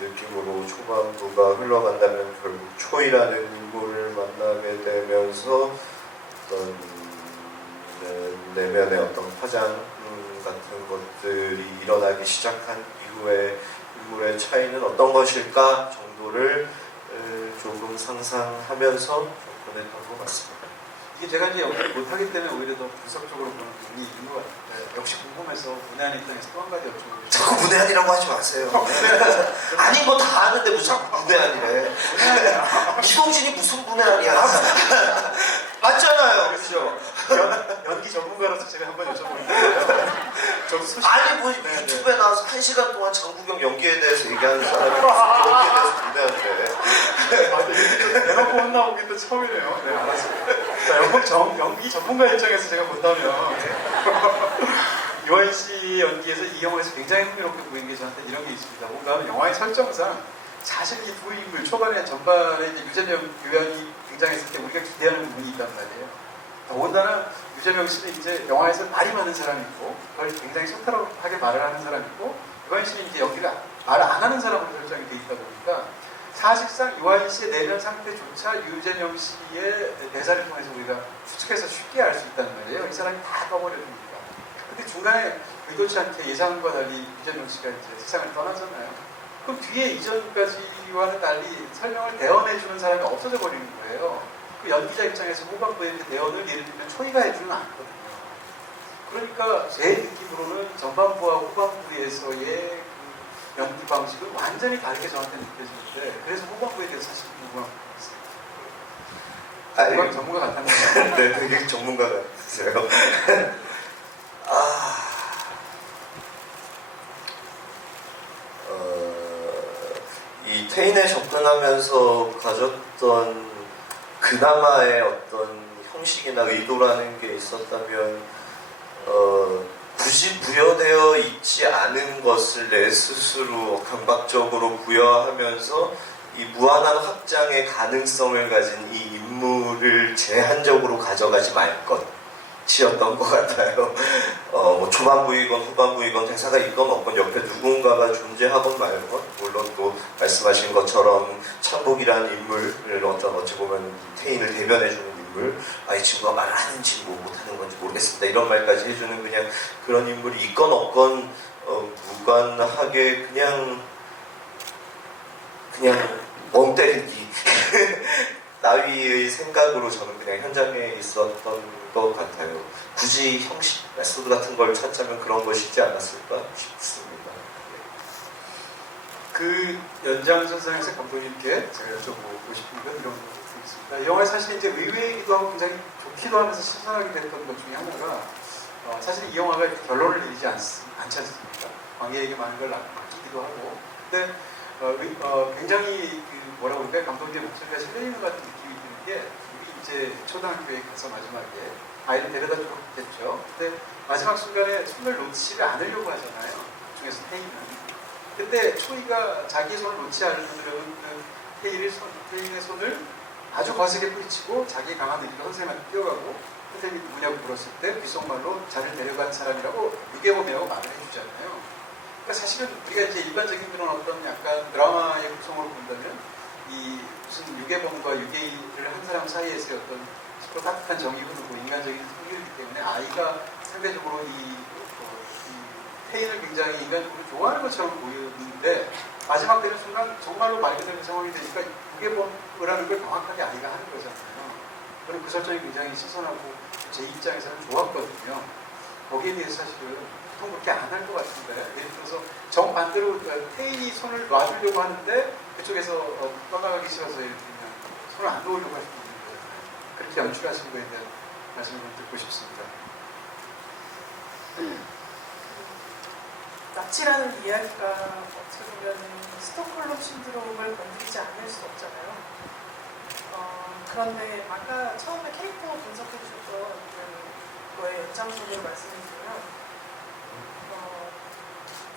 느낌으로 초반부가 흘러간다면 결국 초이라는 인물을 만나게 되면서 어떤 내면의 어떤 화장 같은 것들이 일어나기 시작한 이후에 인물의 차이는 어떤 것일까 정도를 조금 상상하면서 접근했던 것 같습니다. 이게 제가 이제 연기를 못하기 때문에 오히려 더 분석적으로 보는 부분이 있는 것 같아요. 역시 궁금해서 문외한 입장에서 또 한 가지 여쭤보고 자꾸 문외한이라고 하지 마세요. 아닌 거 다 아는데 왜 자꾸 문외한이래. 이동진이 무슨 문외한이야. 맞잖아요. 그죠? 연기 전문가로서 제가 한번 여쭤보는데요. 저도 소식 아니 뭐 유튜브에 나와서 1시간 동안 장국영 연기에 대해서 얘기하는 사람이 연기에 대해서 문외한이래. 대놓고 혼나보기 또 처음이네요. 네, 알았습니다. 자, 연기 전문가 입장에서 제가 본다면 유아인 씨 연기에서 이 영화에서 굉장히 흥미롭게 보인 게 저한테 이런 게 있습니다. 뭔가 하면 영화의 설정상 사실 이 두 인물 초반에 전반에 이제 유재명 유연이 등장했을 때 우리가 기대하는 부분이 있단 말이에요. 더군다나 유재명 씨는 이제 영화에서 말이 많은 사람이고 그걸 굉장히 소탈하게 말을 하는 사람이고 유아인 씨는 이제 연기를 말 안 하는 사람으로 설정이 돼 있다 보니까 사실상 유아인 씨의 내면 상태조차 유재명 씨의 대사를 통해서 우리가 추측해서 쉽게 알 수 있다는 말이에요. 이 사람이 다 떠버려줍니다. 근데 중간에 의도치 않게 예상과 달리 유재명 씨가 이제 세상을 떠나잖아요. 그럼 뒤에 이전까지와는 달리 설명을 대언해주는 사람이 없어져 버리는 거예요. 그 연기자 입장에서 후반부에 이렇게 대언을 예를 들면 초이가 해주는 않거든요. 그러니까 제 느낌으로는 전반부와 후반부에서의 그 연기 방식은 완전히 다르게 저한테 느껴지는데 그래서 후반부에 대해서 사실 궁금한 거 같아요. 전문가 같았나요? 네, 되게 전문가 같으세요. 이 태인에 접근하면서 가졌던 그나마의 어떤 형식이나 의도라는 게 있었다면 굳이 부여되어 있지 있지 않은 것을 내 스스로 강박적으로 부여하면서 이 무한한 확장의 가능성을 가진 이 인물을 제한적으로 가져가지 말 것이었던 것 같아요. 뭐 초반부이건 후반부이건 대사가 있건 없건 옆에 누군가가 존재하건 말건, 물론 또 말씀하신 것처럼 천복이라는 인물을 어찌 보면 태인을 대변해주는 인물, 이 친구가 말하는지 뭐 못하는 건지 모르겠습니다, 이런 말까지 해주는 그냥 그런 인물이 있건 없건 무관하게 그냥 멍 때리기 따위의 생각으로 저는 그냥 현장에 있었던 것 같아요. 굳이 형식, 메소드 같은 걸 찾자면 그런 것이지 않았을까 싶습니다. 그 연장선상에서 감독님께 제가 여쭤보고 싶은 건 이런 것도 있습니다. 이 영화에 사실 이제 의외이기도 하고 굉장히 좋기도 하면서 신선하게 됐던 것 중에 하나가 사실 이 영화가 결론을 내리지 않지 않습니까? 광해에게 많은 걸 맡기기도 하고, 근데 굉장히 뭐라고 그럴까요? 감독님의 목소리가 실려 것 같은 느낌이 드는 게, 우리 이제 초등학교에 가서 마지막에 아이를 데려다 주고 했겠죠. 근데 마지막 순간에 손을 놓지를 않으려고 하잖아요. 중에서 태희는. 그때 초이가 자기의 손을 놓지 않으려는 태희의 손을 아주 거세게 뿌리치고 자기 강한 의지로 선생님한테 뛰어가고, 선생님이 누구냐고 물었을 때 귓속말로 자를 데려간 사람이라고 유괴범이라고 말을 해주잖아요. 그러니까 사실은 우리가 이제 일반적인 그런 어떤 약간 드라마의 구성으로 본다면 이 무슨 유괴범과 유괴인을 한 사람 사이에서의 어떤 서로 따뜻한 정이 흐르고 인간적인 성격이기 때문에 아이가 상대적으로 이 태인을 굉장히 인간적으로 좋아하는 것처럼 보였는데, 마지막 되는 순간 정말로 말 그대로 상황이 되니까 유괴범이라는 걸 명확하게 아이가 하는 거잖아요. 저는 그 설정이 굉장히 신선하고 제 입장에서는 좋았거든요. 거기에 대해서 사실은 보통 그렇게 안 할 것 같은데, 예를 들어서 정반대로 태인이 손을 놔주려고 하는데 그쪽에서 떠나가기 싫어서 예를 들면 손을 안 놓으려고 하시는 분이 거잖아요. 그렇게 연출하신 거에 대한 말씀을 듣고 싶습니다. 납치라는 이야기가 어떻게 보면 스톡홀름 신드롬을 건드리지 않을 수 없잖아요. 그런데 아까 처음에 캐릭터 분석해 주셨던 그거의 연장선으로 말씀드리면,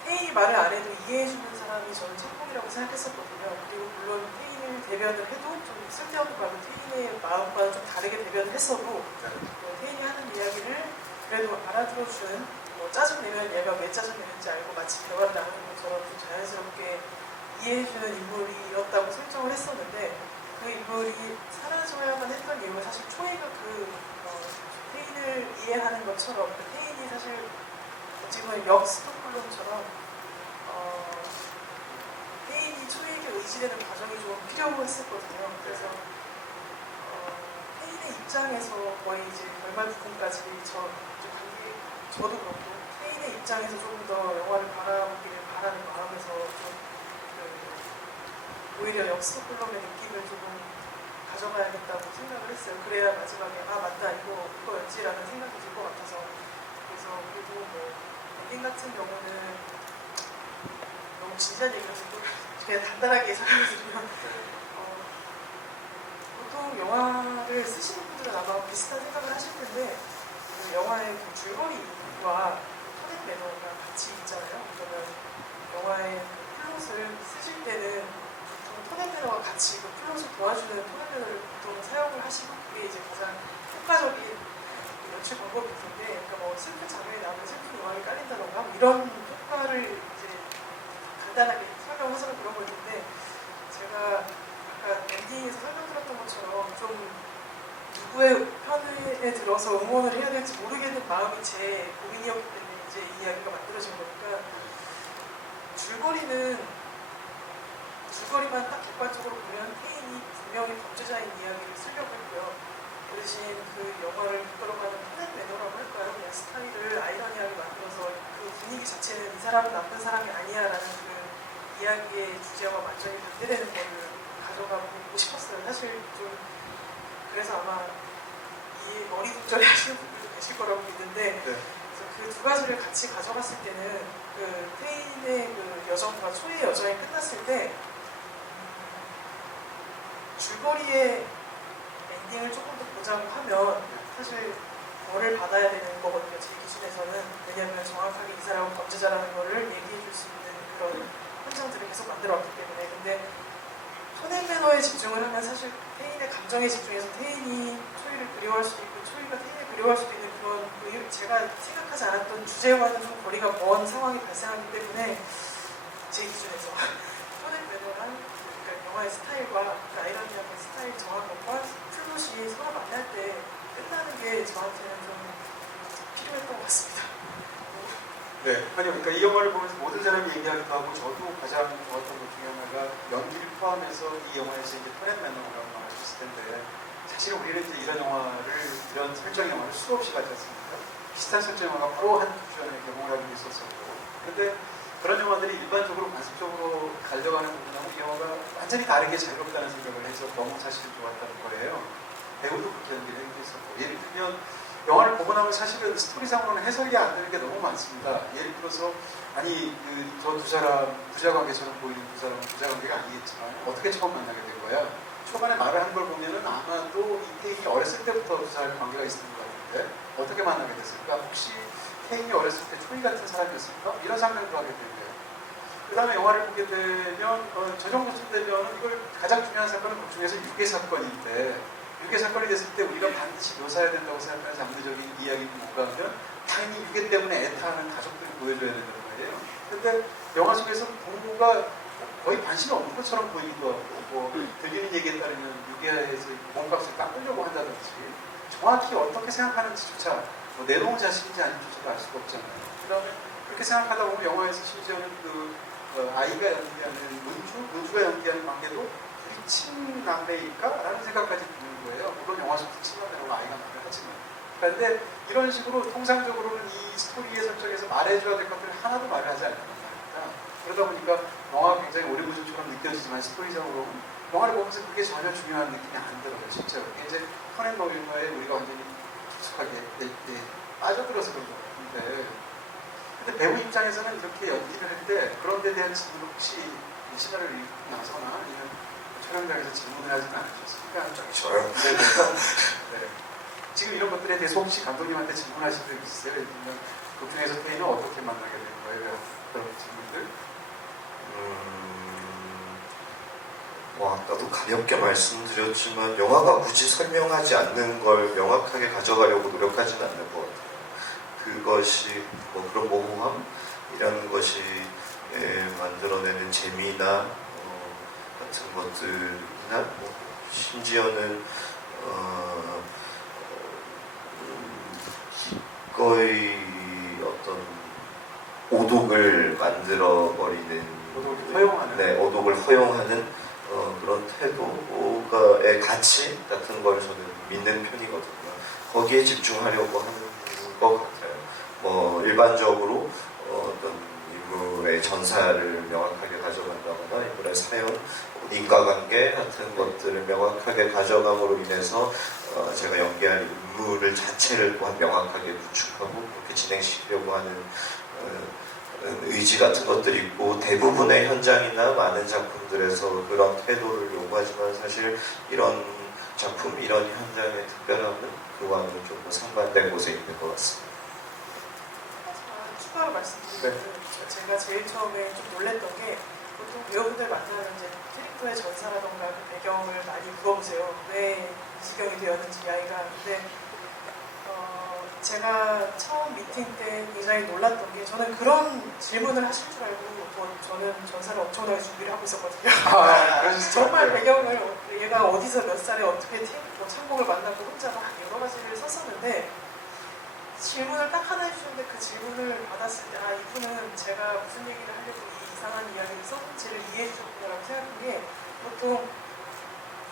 태인이 말을 안 해도 이해해주는 사람이 저는 천국이라고 생각했었거든요. 그리고 물론 태인을 대변을 해도 좀 쓸데없는 말로 태인의 마음과는 좀 다르게 대변을 했어도 태인이 하는 이야기를 그래도 알아들어주는, 짜증내면 얘가 왜 짜증내는지 알고 마치 대화를 나누는 것처럼 좀 자연스럽게 이해해주는 인물이었다고 설정을 했었는데, 그 인물이 사라져야만 했던 이유가 사실 초이가 태인을 이해하는 것처럼, 태인이 사실 지금 역스톡홀름처럼 태인이 초이에게 의지되는 과정이 좀 필요했었거든요. 그래서 태인의 입장에서 거의 이제 결말 부분까지 저도 그렇고 태인의 입장에서 조금 더 영화를 바라보기를 바라는 마음에서 좀 오히려 역스톡홀름의 느낌을 조금 가져가야겠다고 생각을 했어요. 그래야 마지막에 맞다 이거였지라는 생각이 들 것 같아서. 그래서 그리고 엔딩 같은 경우는 너무 진지한 얘기라서 그냥 간단하게 설명을 드리면, 보통 영화를 쓰시는 분들은 아마 비슷한 생각을 하실 텐데, 그 영화의 그 줄거리와 토넷 매너가 같이 있잖아요. 그러면 영화의 플롯을 쓰실 때는 토넷 매너와 같이 그 플롯을 도와주는 토넷 매너를 보통 사용을 하시고, 그게 이제 가장 효과적인 연출 방법일 텐데, 그러니까 슬픈 장면이 나오면 슬픈 음악이 깔린다던가 이런 효과를 이제 간단하게 설명해서 그런 거였는데, 제가 아까 엔딩에서 설명드렸던 것처럼 좀 누구의 편에 들어서 응원을 해야 될지 모르겠는 마음이 제 고민이었기 때문에 이제 이 이야기가 만들어진 거니까, 줄거리만 딱 객관적으로 보면 태인이 분명히 범죄자인 이야기를 쓰려고 했고요. 그 대신 그 영화를 이끌어가는 토넷 매너라고 할까요? 그냥 스타일을 아이러니하게 만들어서 그 분위기 자체는 이 사람은 나쁜 사람이 아니야라는 그 이야기의 주제와 완전히 반대되는 거를 가져가고 싶었어요. 사실 좀 그래서 아마 이 머리국절해 하시는 분들도 계실 거라고 믿는데, 그 두 가지를 같이 가져갔을 때는 그 태인의 그 여정과 초이의 여정이 끝났을 때 줄거리의 엔딩을 조금 더 보자고 하면 사실 벌을 받아야 되는 거거든요. 제 기준에서는. 왜냐하면 정확하게 이 사람은 범죄자 배우자라는 거를 얘기해 줄 수 있는 그런 현장들을 계속 만들어 왔기 때문에. 근데 톤앤 매너에 집중을 하면 사실 태인의 감정에 집중해서 태인이 초이를 그리워할 수도 있고 초이가 태인을 그리워할 수도 있는 그런 제가 생각하지 않았던 주제와는 좀 거리가 먼 상황이 발생하기 때문에 제 기준에서 톤앤 매너랑 그러니까 영화의 스타일과 그 아이러니한 스타일 정한 것과 플롯이 서로 만날 때 끝나는 게 저한테는 좀 필요했던 것 같습니다. 네, 아니 그러니까 이 영화를 보면서 모든 사람이 얘기하기도 하고 저도 가장 좋았던 것 중에 하나가 연기를 포함해서 이 영화에서 이제 톤앤 매너라고 말하셨을 텐데 사실 우리는 이제 이런 영화를 이런 설정 영화를 수없이 가지 않습니까? 비슷한 설정 영화가 바로 한 주 전에 개봉을 하기도 했었었고 그런데 그런 영화들이 일반적으로 관습적으로 달려가는 부분하고 이 영화가 완전히 다르게 자유롭다는 생각을 해서 너무 사실 좋았다는 거예요. 배우도 그렇게 연기를 해도 있었고 예를 들면 영화를 보고 나면 사실은 스토리상으로는 해석이 안 되는 게 너무 많습니다. 예를 들어서 아니 저 두 사람 부자 관계처럼 보이는 두 사람은 부자 관계가 아니겠지만 어떻게 처음 만나게 된 거야? 초반에 말을 한 걸 보면은 아마도 이태인이 어렸을 때부터 두 사람의 관계가 있었던 것 같은데 어떻게 만나게 됐을까? 혹시 태인이 어렸을 때 초이 같은 사람이었을까? 이런 상상도 하게 되고요. 그 다음에 영화를 보게 되면 저 정도쯤 되면 이걸 가장 중요한 사건은 그 중에서 유괴 사건인데 유괴 사건이 됐을 때 우리가 반드시 묘사해야 된다고 생각하는 장르적인 이야기가 뭔가 하면 당연히 유괴 때문에 애타하는 가족들을 보여줘야 된다는 거예요. 근데 영화 속에서 부모가 거의 관심이 없는 것처럼 보이기도 하고 뭐 들리는 얘기에 따르면 유괴해서 몸값을 깎으려고 한다든지 정확히 어떻게 생각하는지조차 뭐 내놓은 자식인지 아닌지조차도 알 수가 없잖아요. 그 다음에 그렇게 생각하다 보면 영화에서 심지어는 아이가 연기하는 문주가 연기하는 관계도 우리 친남매일까? 라는 생각까지 드는 거예요. 물론 영화 속도 친남매라고 아이가 말을 하지만. 그런데 이런 식으로 통상적으로는 이 스토리의 설정에서 말해줘야 될 것들을 하나도 말을 하지 않는 말입니다. 그러다 보니까 영화가 굉장히 오리무중처럼 느껴지지만 스토리적으로 영화를 보면서 그게 전혀 중요한 느낌이 안 들어요. 진짜로. 이제 톤앤 매너에 우리가 완전히 깊숙하게 빠져들어서 그런 것 같은데 근데 배우 입장에서는 이렇게 연기를 할 때 그런 데 대한 질문을 혹시 시나리오를 읽고 나서나 아니면 촬영장에서 질문을 하지는 않으셨습니까? 저요? 네. 지금 이런 것들에 대해서 혹시 감독님한테 질문하신 적 있으세요? 예를 들면 그 중에서 태인은 어떻게 만나게 된 거예요? 그런 질문들? 아까도 가볍게 말씀드렸지만 영화가 굳이 설명하지 않는 걸 명확하게 가져가려고 노력하지는 않는 것 같아요. 그것이 뭐 그런 모호함이라는 것이 만들어내는 재미나 같은 것들이나 뭐 심지어는 기꺼이 어떤 오독을 만들어버리는 오독을 허용하는 그런 태도의 가치 같은 걸 저는 믿는 편이거든요. 거기에 집중하려고 하는 것 같아요. 뭐 일반적으로 어떤 인물의 전사를 명확하게 가져간다거나 인물의 사연, 인과관계 같은 것들을 명확하게 가져감으로 인해서 제가 연기할 인물을 자체를 또한 명확하게 구축하고 그렇게 진행시키려고 하는 의지 같은 것들이 있고 대부분의 현장이나 많은 작품들에서 그런 태도를 요구하지만 사실 이런 작품, 이런 현장의 특별함은 그와는 좀 상반된 곳에 있는 것 같습니다. 추가로 말씀드리면 제가 제일 처음에 좀 놀랬던 게 보통 배우분들 만나면 이제 캐릭터의 전사라던가 그 배경을 많이 물어보세요. 왜 이 지경이 되었는지 이 아이가. 근데 제가 처음 미팅 때 굉장히 놀랐던 게 저는 그런 질문을 하실 줄 알고 저는 전사를 엄청나게 준비를 하고 있었거든요. 정말 배경을 얘가 어디서 몇 살에 어떻게 창공을 만나고 혼자 막 여러 가지를 썼었는데 질문을 딱 하나 해주셨는데 그 질문을 받았을 때 이분은 제가 무슨 얘기를 하려고 이 이상한 이야기를 썼는지를 이해해 주셨구나라고 생각한 게 보통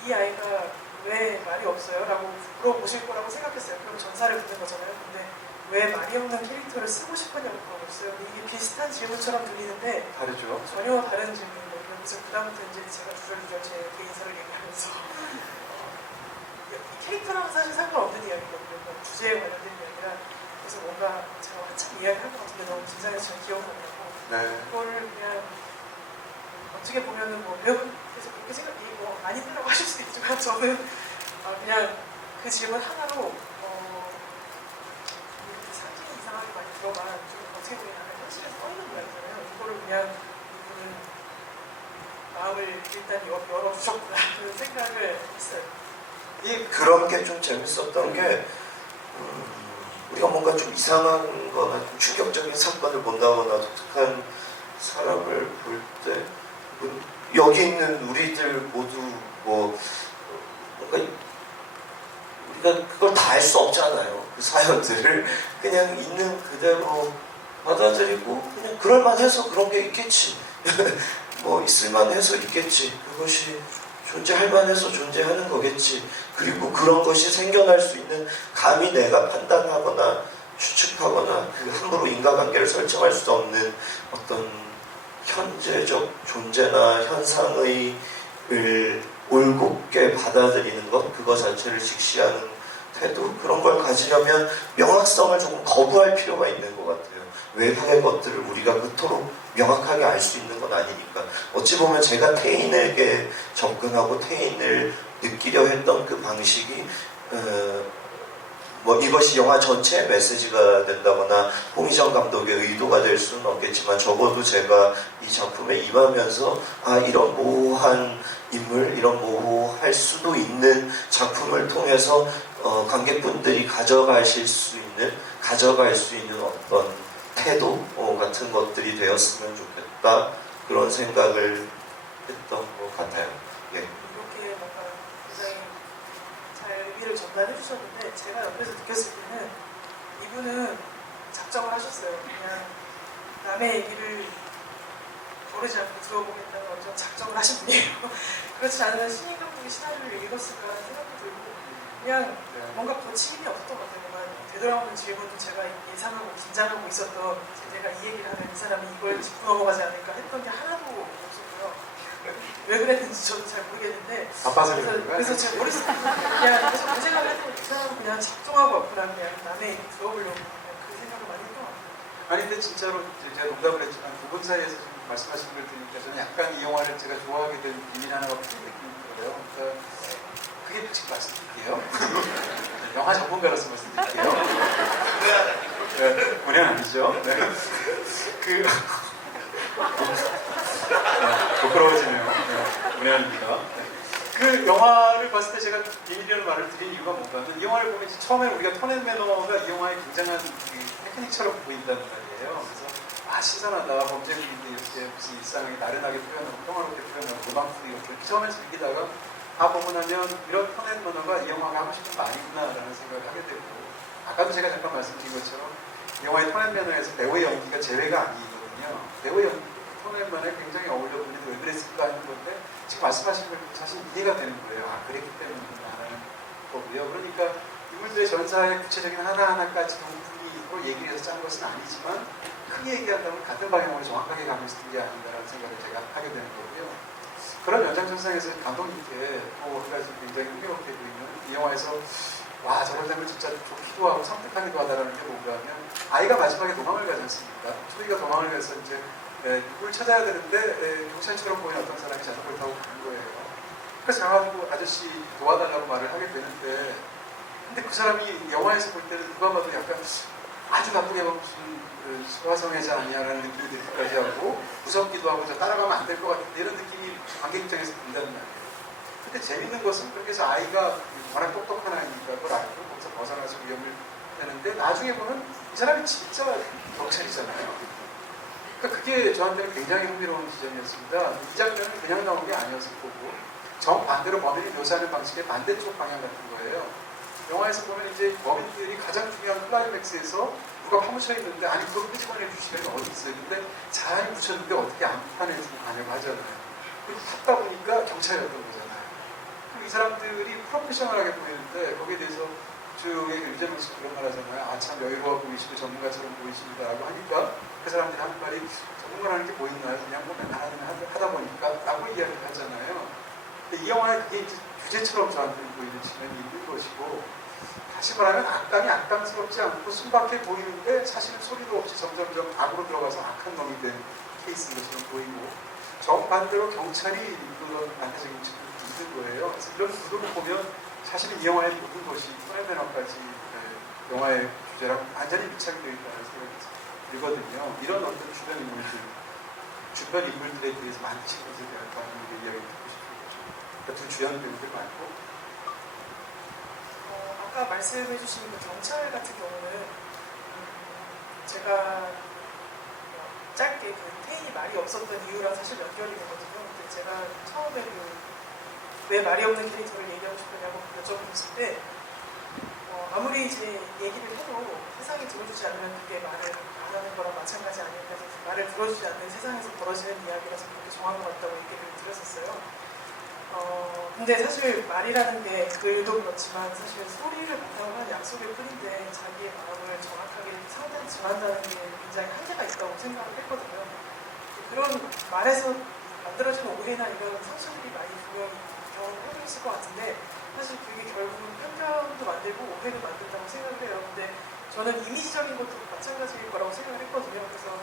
이 아이가 왜 말이 없어요? 라고 물어보실 거라고 생각했어요. 그럼 전사를 듣는 거잖아요. 근데 왜 말이 없는 캐릭터를 쓰고 싶었냐고 물어봤어요. 이게 비슷한 질문처럼 들리는데 다르죠. 전혀 다른 질문이거든요. 그래서 그다음부터 이제 제가 주저주저 제 개인사를 얘기하면서 이 캐릭터랑은 사실 상관없는 이야기거든요. 주제에 관련된 이야기라 그래서 뭔가 제가 한참 이야기할 것 같은데 너무 긴장해서 잘 기억이 안 나고 그거를 그냥 어떻게 보면은 뭐 배우분께서 그렇게 생각이 뭐 아니라고 하실 수도 있지만 저는 그냥 그 질문 하나로 상징이 이상하게 많이 들어간 좀 어떻게 보면 사진에 써 있는 모양이잖아요. 이거를 그냥 이분은 마음을 일단 열어주셨구나 그런 생각을 했어요. 그런 게 좀 재밌었던 게 우리가 뭔가 좀 이상한 거나 좀 충격적인 사건을 본다거나 독특한 사람을 볼 때 여기 있는 우리들 모두 뭐 뭔가 우리가 그걸 다 알 수 없잖아요. 그 사연들을 그냥 있는 그대로 받아들이고 그냥 그럴만해서 그런 게 있겠지. 뭐 있을만해서 있겠지. 그것이 존재할 만해서 존재하는 거겠지. 그리고 그런 것이 생겨날 수 있는 감히 내가 판단하거나 추측하거나 그 함부로 인과관계를 설정할 수 없는 어떤 현재적 존재나 현상의 올곧게 받아들이는 것, 그거 자체를 직시하는 태도, 그런 걸 가지려면 명확성을 조금 거부할 필요가 있는 것 같아요. 외부의 것들을 우리가 그토록 명확하게 알 수 있는 건 아니니까. 어찌 보면 제가 태인에게 접근하고 태인을 느끼려 했던 그 방식이 뭐 이것이 영화 전체의 메시지가 된다거나 홍희정 감독의 의도가 될 수는 없겠지만 적어도 제가 이 작품에 임하면서 이런 모호한 인물, 이런 모호할 수도 있는 작품을 통해서 관객분들이 가져갈 수 있는 어떤 태도 같은 것들이 되었으면 좋겠다, 그런 생각을 했던 것 같아요. 예. 이렇게 뭔가 굉장히 잘 의미를 전달해 주셨는데 제가 옆에서 느꼈을 때는 이분은 작정을 하셨어요. 그냥 남의 얘기를 고르지 않고 들어보겠다는 어떤 작정을 하신 분이에요. 그렇지 않으면 신인 감독의 시나리오를 읽었을까 하는 생각도 들고 그냥 뭔가 거친 힘이 없었던 것 같아요. 뭔가 되돌아오는 질문도 제가 예상하고 긴장하고 있었던, 제가 이 얘기를 하면 이 사람이 이걸 짚고 넘어가지 않을까 했던 게 하나도 없었고요. 왜 그랬는지 저도 잘 모르겠는데 바빠서 그래서 제가 머릿속에 그냥 계속 그 생각을 했던 이 사람은 그냥 작정하고 왔구나, 그냥 남의 얘기 들어보려고 그냥 그 생각을 많이 했던 것 같아요. 아니 근데 진짜로 제가 농담을 했지만 두 분 사이에서 좀 말씀하신 걸 들으니까 저는 약간 이 영화를 제가 좋아하게 된 비밀 하나가 큰 느낌이 들어요. 그러니까 그게 솔직히 말씀드릴게요. 영화 전문가로서 말씀드릴게요. 네, 문현 아니죠? 네. 부끄러워지네요. 네, 문현입니다. 그 영화를 봤을 때 제가 비밀이라는 말을 드린 이유가 뭔가는 이 영화를 보면 처음에 우리가 토넷 매너가 이 영화의 굉장한 테크닉처럼 보인다는 말이에요. 그래서 신선하다, 범죄국인데 이렇게 무슨 일상을 나른하게 표현하고 평화롭게 표현하고 음악도 이렇게 처음에 즐기다가 보고 나면 이런 토넷 매너가 이 영화가 하고 싶은 말이구나라는 생각을 하게 되고, 아까도 제가 잠깐 말씀드린 것처럼 이 영화의 토넷 매너에서 배우의 연기가 제외가 아니거든요. 배우의 연기, 토넷 매너에 굉장히 어울려 보이는데 왜 그랬을까 하는 건데 지금 말씀하신 걸 사실 이해가 되는 거예요. 그랬기 때문이구나라는 거고요. 그러니까 인물들의 전사의 구체적인 하나하나까지도 분이 얘기를 해서 짠 것은 아니지만 크게 얘기한다면 같은 방향으로 정확하게 가고 있는 게 아닌가라는 생각을 제가 하게 되는 거고요. 그런 연장선상에서 감독님께 또 한 가지 굉장히 흥미롭게 보이는 이 영화에서 저런 장면 진짜 좋기도 하고 섬뜩하기도 하다라는 게 뭔가 하면 아이가 마지막에 도망을 가지 않습니까? 초이가 도망을 가서 이제 누굴 찾아야 되는데 경찰처럼 보이는 어떤 사람이 자전거를 타고 가는 거예요. 그래서 가가지고 아저씨 도와달라고 말을 하게 되는데, 근데 그 사람이 영화에서 볼 때는 누가 봐도 약간 아주 나쁘게 막 무슨 소화성애자 아니야라는 느낌이 들기까지 하고 무섭기도 하고 따라가면 안 될 것 같은데 이런 느낌이 관객 입장에서 든다는 말이에요. 근데 재밌는 것은 그렇게 해서 아이가 워낙 똑똑한 아이니까 그걸 알고 거기서 벗어나서 위험을 되는데 나중에 보면 이 사람이 진짜 경찰이잖아요. 그러니까 그게 저한테는 굉장히 흥미로운 지점이었습니다. 이 장면은 그냥 나온 게 아니었을 거고 정반대로 범인을 묘사하는 방식의 반대쪽 방향 같은 거예요. 영화에서 보면 이제 범인들이 가장 중요한 클라이맥스에서 누가 파묻혀 있는데 그걸 끄집어낼 시간이 어디 있어요. 근데 잘 묻혔는데 어떻게 안 파내주고 가냐고 하잖아요. 그리고 찾다 보니까 경찰이었던 거잖아요. 그리고 이 사람들이 프로페셔널하게 보이는데 거기에 대해서 저의 유재명 씨 그런 말 하잖아요. 참 여유로워 보이시고 전문가처럼 보이십니다라고 하니까 그 사람들이 하는 말이 전문가라는 게 뭐 있나요? 그냥 뭐 맨날 하다 보니까 라고 이야기를 하잖아요. 근데 이 영화에 그게 이제 주제처럼 저한테는 보이는 측면이 있는 것이고, 다시 말하면 악당이 악당스럽지 않고 순박해 보이는데 사실은 소리도 없이 점점점 악으로 들어가서 악한 놈이 된 케이스인 것처럼 보이고, 정반대로 경찰이 그런 반대적인 측면이 있는 거예요. 그래서 이런 구도를 보면 사실은 이 영화의 모든 것이 토넷 매너까지 영화의 주제랑 완전히 밀착이 되어 있다는 생각이 들었습니다. 그리고 들거든요. 이런 어떤 주변 인물들에 대해서 많으신 것에 대한 관련된 이야기 듣고 싶은 거죠. 두 주연 배우들 말고. 아까 말씀해주신 그 경찰 같은 경우는 제가 짧게 그 태인이 말이 없었던 이유랑 사실 연결이 되거든요. 근데 제가 처음에 왜 말이 없는 캐릭터를 얘기하고 싶으냐고 여쭤봤을 때 아무리 이제 얘기를 해도 세상이 들어주지 않으면 그게 말을 안 하는 거랑 마찬가지 아닐까. 말을 들어주지 않는 세상에서 벌어지는 이야기라서 그렇게 정한 것 같다고 얘기를 드렸었어요. 근데 사실 말이라는 게 글도 그렇지만 사실 소리를 바탕으로 한 약속일 뿐인데 자기의 마음을 정확하게 상당히 전한다는 게 굉장히 한계가 있다고 생각을 했거든요. 그런 말에서 만들어지는 오해나 이런 상처들이 많이 분명히 경험을 했을 것 같은데 사실 그게 결국은 편견도 만들고 오해도 만든다고 생각을 해요. 근데 저는 이미지적인 것도 마찬가지일 거라고 생각을 했거든요. 그래서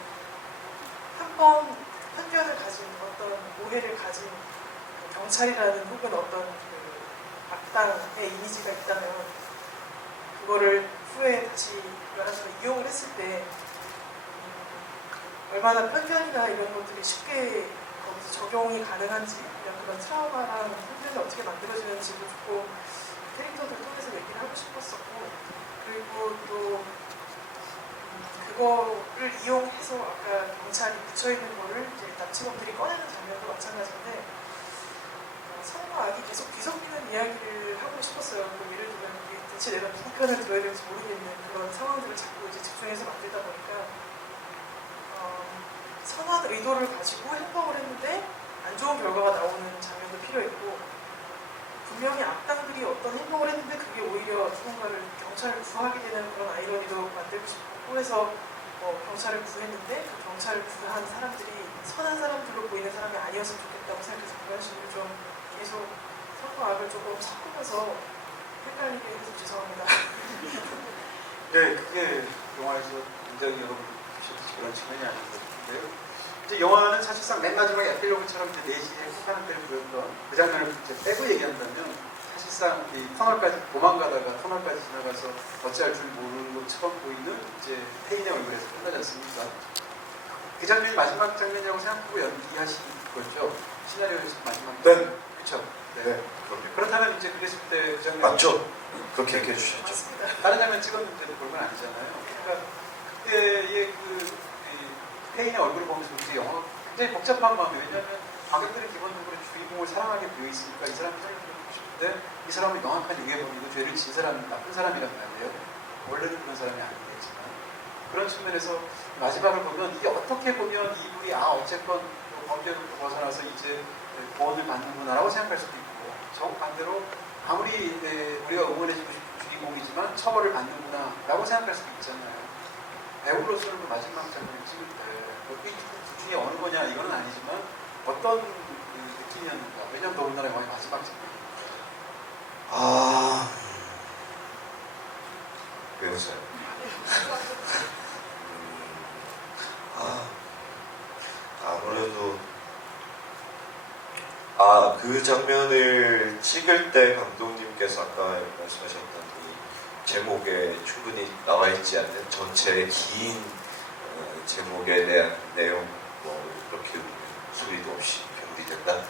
한 번 편견을 가진 어떤 오해를 가진 경찰이라는 혹은 어떤 그 악당의 이미지가 있다면 그거를 후에 다시 여러 사람 이용을 했을 때 얼마나 편견이나 이런 것들이 쉽게 거기서 적용이 가능한지 그런 트라우마랑 편견이 어떻게 만들어지는지도 조금 캐릭터들 통해서 얘기를 하고 싶었었고 그리고 또 그거를 이용해서 아까 경찰이 묻혀있는 거를 이제 납치범들이 꺼내는 장면도 마찬가지인데 선과 악이 계속 뒤섞이는 이야기를 하고 싶었어요. 예를 들면 대체 내가 누구 편을 들어야 될지 모르겠는 그런 상황들을 자꾸 이제 집중해서 만들다 보니까 선한 의도를 가지고 행동을 했는데 안 좋은 결과가 나오는 장면도 필요했고 분명히 악당들이 어떤 행동을 했는데 그게 오히려 누군가를 경찰을 구하게 되는 그런 아이러니도 만들고 싶고 해서 경찰을 구했는데 그 경찰을 구한 사람들이 선한 사람들로 보이는 사람이 아니었으면 좋겠다고 생각해서 그런 식으로 좀 계속 선과 악을 조금 섞으면서 헷갈리게 해서 죄송합니다. 네, 그게 영화에서 굉장히 여러분 보셨듯이 그런 측면이 아닌 것 같은데요. 이제 영화는 사실상 맨 마지막에 에필로그처럼 이제 4시에 후가는 때를 보였던 그 장면을 이제 빼고 얘기한다면 사실상 이 터널까지 도망가다가 터널까지 지나가서 어찌할 줄 모르는 것처럼 보이는 이제 태인의 얼굴에서 끝나지 않습니까? 그 장면이 마지막 장면이라고 생각하고 연기하신 거죠? 시나리오에서 마지막 네. 그렇죠? 네. 그렇다면 이제 그랬을 때 그 장면 맞죠? 그렇게 얘기해 주셨죠. 맞습니다. 다른 장면 찍었는데 볼 건 아니잖아요. 그러니까 그때의 그 태인의 얼굴을 보면서 우리 영화가 굉장히 복잡한 마음이에요. 왜냐하면 관객들은 기본적으로 주인공을 사랑하게 되어 있으니까 이 사람이 살려주고 싶은데 이 사람을 명확한 유해범이고 죄를 진 사람, 나쁜 사람이란 말이에요. 원래는 그런 사람이 아니겠지만 그런 측면에서 마지막을 보면 이게 어떻게 보면 이분이 어쨌건 범죄로부터 벗어나서 이제 구원을 받는구나라고 생각할 수도 있고 정반대로 아무리 우리가 응원해주고 싶은 주인공이지만 처벌을 받는구나라고 생각할 수도 있잖아요. 배우로서는 마지막 장면을 찍을 때 이 중에 어느 거냐 이거는 아니지만 어떤 느낌이었는가. 왜냐면 더군다나 영화의 마지막 장면이니까. 왜 웃어요? 아무래도 그 장면을 찍을 때 감독님께서 아까 말씀하셨던 이 제목에 충분히 나와 있지 않는 전체 긴 제목에 대한 내용 그렇게 소리도 없이 병리된다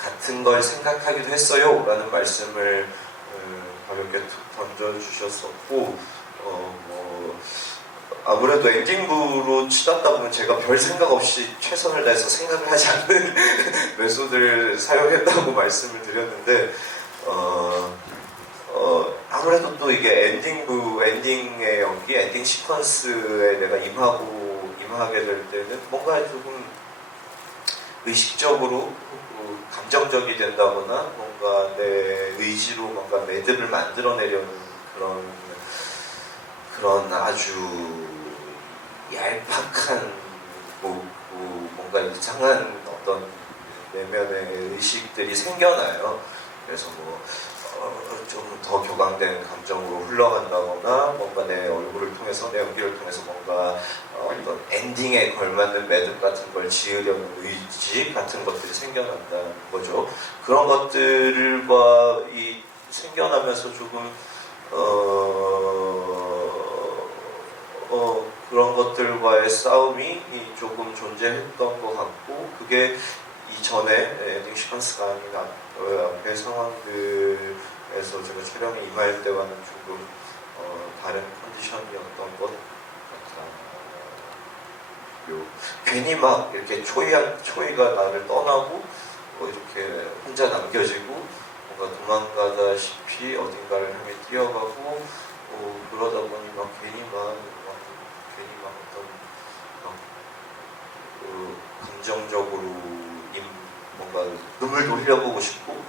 같은 걸 생각하기도 했어요 라는 말씀을 가볍게 던져주셨었고 아무래도 엔딩부로 치닫다 보면 제가 별 생각 없이 최선을 다해서 생각을 하지 않는 메소드를 사용했다고 말씀을 드렸는데 아무래도 또 이게 엔딩의 연기, 엔딩 시퀀스에 내가 임하게 될 때는 뭔가 조금 의식적으로 감정적이 된다거나 뭔가 내 의지로 뭔가 매듭을 만들어내려는 그런 아주 얄팍한 뭔가 이상한 어떤 내면의 의식들이 생겨나요. 그래서 좀 더 격앙된 감정으로 흘러간다거나 뭔가 내 얼굴을 통해서 내 연기를 통해서 뭔가 어떤 엔딩에 걸맞는 매듭 같은 걸 지으려는 의지 같은 것들이 생겨난다는 거죠. 그런 것들과 생겨나면서 조금 그런 것들과의 싸움이 조금 존재했던 것 같고 그게 이전에 엔딩 시퀀스가 아닌 앞에 상황들에서 제가 촬영에 임할 때와는 조금 다른 컨디션이었던 것 같아요. 괜히 막 이렇게 초이가 나를 떠나고 이렇게 혼자 남겨지고 뭔가 도망가다시피 어딘가를 향해 뛰어가고 그러다 보니 막 괜히 막 어떤 감정적으로 뭔가 눈물도 흘려보고 싶고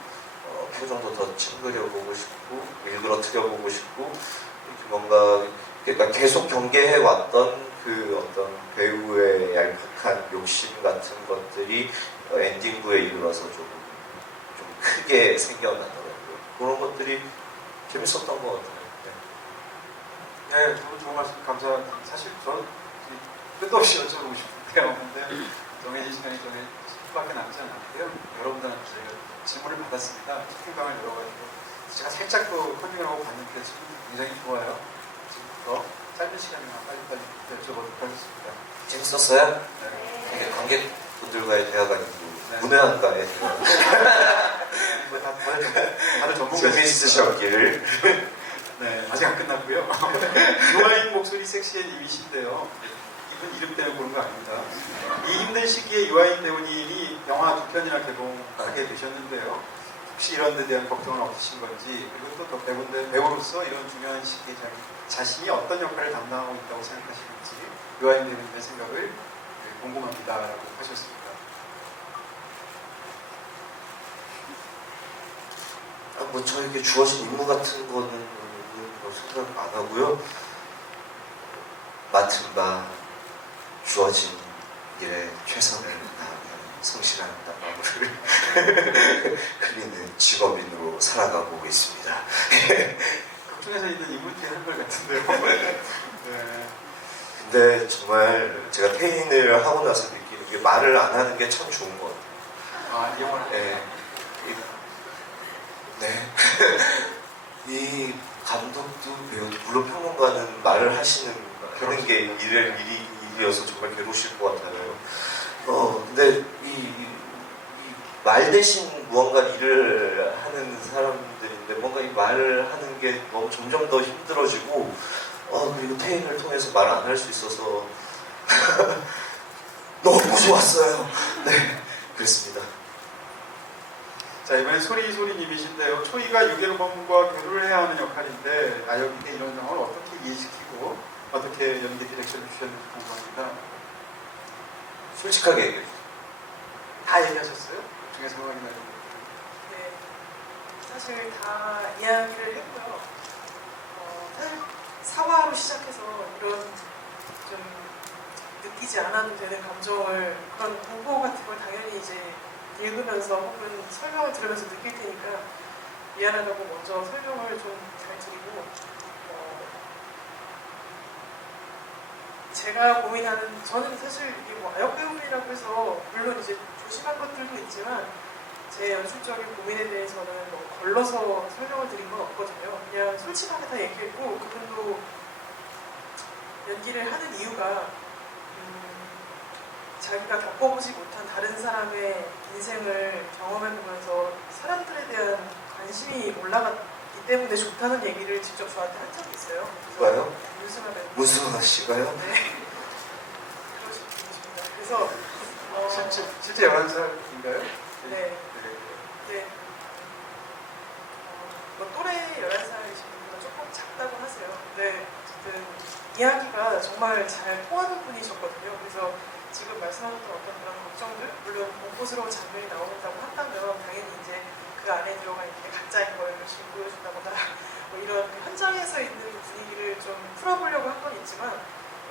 표정도 더 찡그려보고 싶고 일그러뜨려보고 싶고 이렇게 뭔가 그러니까 계속 경계해왔던 그 어떤 배우의 얄팍한 욕심 같은 것들이 엔딩부에 이르러서 좀 크게 생겨나더라고요. 그런 것들이 재밌었던 것 같아요. 네, 너무 좋은 말씀 감사합니다. 사실 저는 끝도 없이 여쭤보고 싶은데요. 근데 정해진 시간이 전에 10분밖에 남지 않았는데요. 여러분들한테 저희가 질문을 받았습니다. 채팅방을 열어가지고 제가 살짝 또 컨닝을 하고 봤는데 지금 굉장히 좋아요. 지금부터 짧은 시간이나 빨리빨리 여쭤보도록 하겠습니다. 재밌었어요? 네. 되게 관객분들과의 대화가 있고 네. 문외한과의 대화. 다들 전문가 재밌으셨기를. 네, 아직 안 끝났고요. 유아인 목소리 섹시한 이미신데요. 이분 이름 때문에 그런 거 아닙니다. 이 힘든 시기에 유아인 배우님이 영화 2편이나 개봉하게 되셨는데요. 혹시 이런 데 대한 걱정은 없으신 건지, 그리고 또 배우로서 이런 중요한 시기에 자신이 어떤 역할을 담당하고 있다고 생각하시는지 유아인 배우님의 생각을 궁금합니다라고 하셨습니다. 뭐 저에게 주어진 임무 같은 거는 생각 안 하고요. 맡은 바 주어진 일에 최선을 다하며 성실한 마무리를 흘리는 직업인으로 살아가고 있습니다. 극중에서 있는 인물들이 한 걸 같은데요. 네. 근데 정말 제가 퇴인을 하고 나서 느끼는 게 말을 안 하는 게 참 좋은 것 같아요. 이 영화를 네. 네. 이 감독도 배우도 물론 평론가는 말을 하는 게 일이어서 정말 괴로우실 것 같아요. 근데 이 말 대신 무언가 일을 하는 사람들인데 뭔가 이 말을 하는 게 너무 점점 더 힘들어지고 그리고 퇴인을 통해서 말 안 할 수 있어서 너무 좋았어요. 네, 그렇습니다. 자, 이번엔 소리님이신데요. 초이가 유괴범과 교류를 해야 하는 역할인데 아역에게 이런 상황을 어떻게 이해시키고 어떻게 연기 디렉션을 주셨는지 궁금합니다. 솔직하게 얘기해요. 다 얘기하셨어요? 중에 상황이나 이런 거. 네, 사실 다 이야기를 했고요. 사실 사과로 시작해서 이런 좀 느끼지 않아도 되는 감정을 그런 공포 같은 걸 당연히 이제 읽으면서 혹은 설명을 들으면서 느낄 테니까 미안하다고 먼저 설명을 좀 잘 드리고 제가 고민하는 저는 사실 이게 뭐 아역 배우이라고 해서 물론 이제 조심한 것들도 있지만 제 연출적인 고민에 대해서는 뭐 걸러서 설명을 드린 건 없거든요. 그냥 솔직하게 다 얘기했고 그분도 연기를 하는 이유가 자기가 겪어보지 못한 다른 사람의 인생을 경험해보면서 사람들에 대한 관심이 올라갔기 때문에 좋다는 얘기를 직접 저한테 한 적이 있어요. 누가요? 윤승아 배우. 문승아 씨가요? 네. 그러신 분이십니다. 그래서 실제 11살인가요? 네. 네. 뭐 또래 11살이신 분보다 조금 작다고 하세요. 근데 어쨌든 이야기가 정말 잘 통하는 분이셨거든요. 그래서 지금 말씀하셨던 어떤 그런 걱정들, 물론 공포스러운 장면이 나온다고 한다면 당연히 이제 그 안에 들어가 있는 게 가짜인 걸 열심히 보여준다거나 뭐 이런 현장에서 있는 분위기를 좀 풀어보려고 한 건 있지만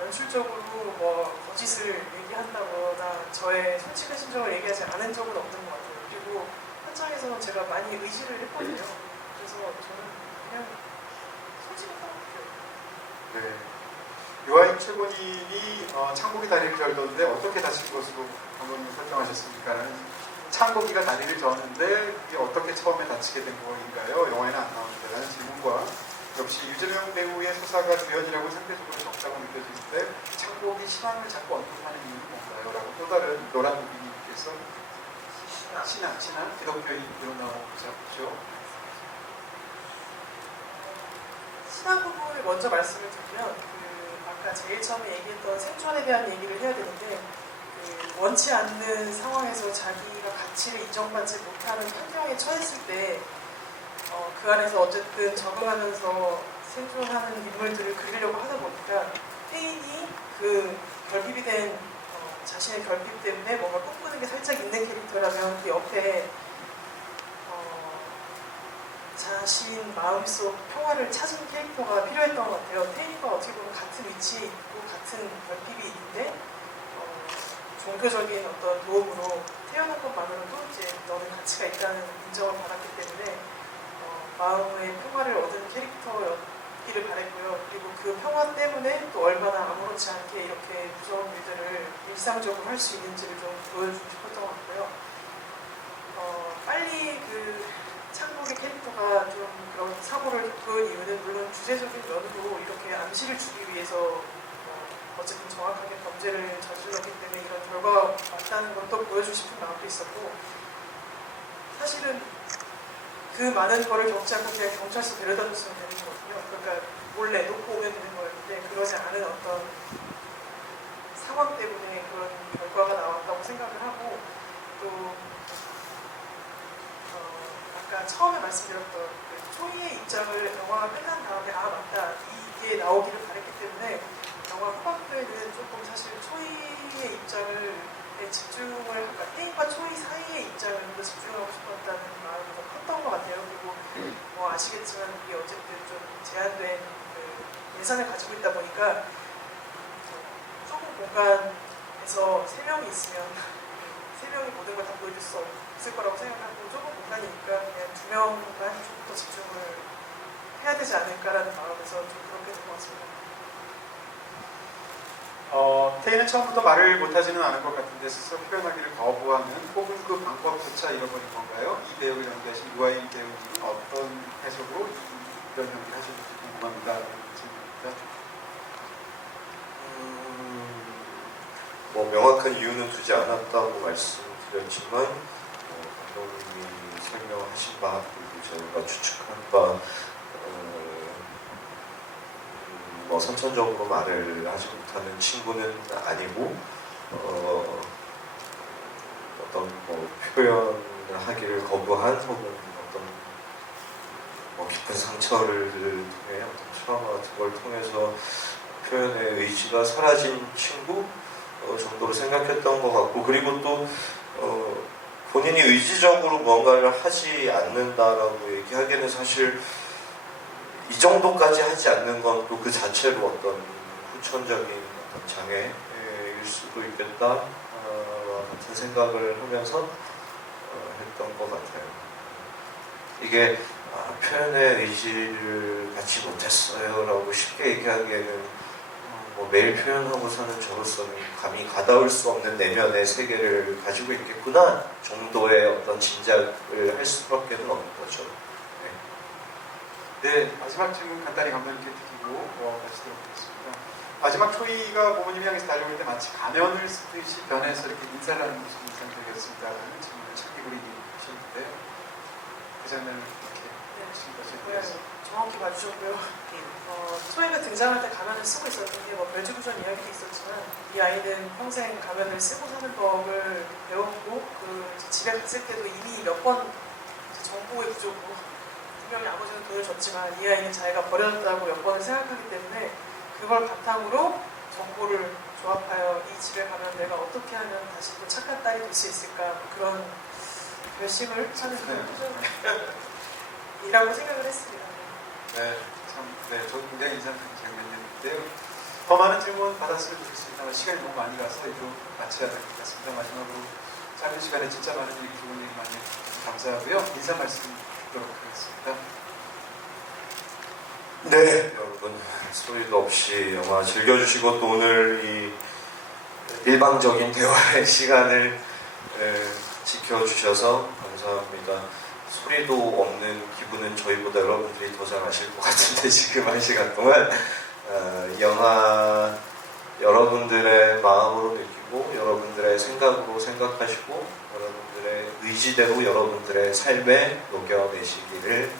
연출적으로 뭐 거짓을 얘기한다거나 저의 솔직한 심정을 얘기하지 않은 적은 없는 것 같아요. 그리고 현장에서는 제가 많이 의지를 했거든요. 그래서 저는 그냥 솔직했던 것 같아요. 네. 유아인 최고님이 창복이 다리를 절던데 어떻게 다친 것으로 감독님 설정하셨습니까? 창복이가 다리를 저었는데 이게 어떻게 처음에 다치게 된 거인가요? 영화에는 안 나오는데 라는 질문과 역시 유재명 배우의 서사가 주연이라고 상대적으로 적다고 느껴집니다. 신앙을 자꾸 언급하는 이유는 뭔가요? 라고 또 다른 노란 누비님께서 신앙, 기독교인으로 나오셨죠. 신앙 부분을 먼저 말씀을 드리면 아까 제일 처음에 얘기했던 생존에 대한 얘기를 해야 되는데 원치 않는 상황에서 자기가 가치를 인정받지 못하는 환경에 처했을 때 그 안에서 어쨌든 적응하면서 생존하는 인물들을 그리려고 하다 보니까 페인이 그 결핍이 된 자신의 결핍 때문에 뭔가 꿈꾸는 게 살짝 있는 캐릭터라면 그 옆에 자신 마음속 평화를 찾은 캐릭터가 필요했던 것 같아요. 테이가 어떻게 보면 같은 위치에 있고 같은 결핍이 있는데 종교적인 어떤 도움으로 태어난 것만으로도 이제 너는 가치가 있다는 인정을 받았기 때문에 마음의 평화를 얻은 캐릭터였기를 바랬고요. 그리고 그 평화 때문에 또 얼마나 아무렇지 않게 이렇게 무서운 일들을 일상적으로 할 수 있는지를 좀 보여주고 싶었던 것 같고요. 빨리 그 창국의 캐릭터가 좀 그런 사고를 겪은 이유는 물론 주제적인 면으로 이렇게 암시를 주기 위해서 어쨌든 정확하게 범죄를 저질렀기 때문에 이런 결과가 맞다는 걸 또 보여주고 싶은 마음도 있었고 사실은 그 많은 거를 겪지 않고 그냥 경찰서 데려다 줬으면 되는 거거든요. 그러니까 몰래 놓고 오면 되는 거였는데 그러지 않은 어떤 상황 때문에 그런 결과가 나왔다고 생각을 하고 또 아까 처음에 말씀드렸던 그 초이의 입장을 영화가 끝난 다음에 맞다 이게 나오기를 바랬기 때문에 영화 후반부에는 조금 사실 초이의 입장을 집중을 그러니까 테이과 초이 사이의 입장을 좀 더 집중하고 싶었다는 마음이 더 컸던 것 같아요. 그리고 뭐 아시겠지만 이게 어쨌든 좀 제한된 그 예산을 가지고 있다 보니까 좁은 공간에서 3명이 있으면 3명이 모든 걸 다 보여줄 수 없을 거라고 생각하고 좁은 공간이니까 그냥 2명만 조금 더 집중을 해야 되지 않을까라는 마음에서 좀 그렇게 된 것 같습니다. 테이는 처음부터 말을 못하지는 않을 것 같은데 스스로 표현하기를 거부하는 혹은 그 방법조차 잃어버린 건가요? 이 배우를 연기하신 유아인 배우는 어떤 해석으로 이런 연기를 하셨는지 궁금합니다. 뭐 명확한 이유는 두지 않았다고 말씀드렸지만 감독님이 설명하신 바 그리고 저희가 추측한 바 뭐 선천적으로 말을 하지 못하는 친구는 아니고 어떤 뭐 표현을 하기를 거부한 혹은 어떤 뭐 깊은 상처를 통해 어떤 트라우마 같은 걸 통해서 표현의 의지가 사라진 친구 정도로 생각했던 것 같고 그리고 또 본인이 의지적으로 뭔가를 하지 않는다라고 얘기하기에는 사실 이 정도까지 하지 않는 건 또 그 자체로 어떤 후천적인 어떤 장애일 수도 있겠다 같은 생각을 하면서 했던 것 같아요. 이게 표현의 의지를 갖지 못했어요 라고 쉽게 얘기하기에는 뭐 매일 표현하고 사는 저로서는 감히 가다울 수 없는 내면의 세계를 가지고 있겠구나 정도의 어떤 짐작을 할 수밖에 없는 거죠. 네, 마지막 질문 간단히 감독님께 드리고 다시 들어보겠습니다. 마지막 초이가 부모님 향해서 달려올 때 마치 가면을 쓰듯이 변해서 이렇게 인사를 하는 모습이 인상적이었습니다라는 질문을 차기구리님이셨는데요. 그 장면을 이렇게 정확히 봐주셨고요. 초이가 등장할 때 가면을 쓰고 있었는데 별지구전 이야기도 있었지만 이 아이는 평생 가면을 쓰고 사는 법을 배웠고 집에 갔을 때도 이미 몇 번 정보의 부족으로 분명히 아버지는 돈을 줬지만 이 아이는 자기가 버려졌다고 몇 번을 생각하기 때문에 그걸 바탕으로 정보를 조합하여 이 집에 가면 내가 어떻게 하면 다시 또 착한 딸이 될 수 있을까 그런 결심을 하는 그런 이라고 생각을 했습니다. 네, 저 굉장히 인상적인 장면이었는데요. 더 많은 질문 받았으면 좋겠습니다만 시간이 너무 많이 가서 이제 마쳐야 될 것 같습니다. 마지막으로 짧은 시간에 진짜 많은 얘기, 좋은 얘기 많이 해주셔서 감사하고요. 인사 말씀 드리도록 하겠습니다. 네, 여러분 소리도 없이 영화 즐겨주시고 또 오늘 이 일방적인 대화의 시간을 지켜주셔서 감사합니다. 소리도 없는 기분은 저희보다 여러분들이 더 잘 아실 것 같은데 지금 한 시간 동안 영화 여러분들의 생각하시고 여러분들의 의지대로 여러분들의 삶에 녹여내시기를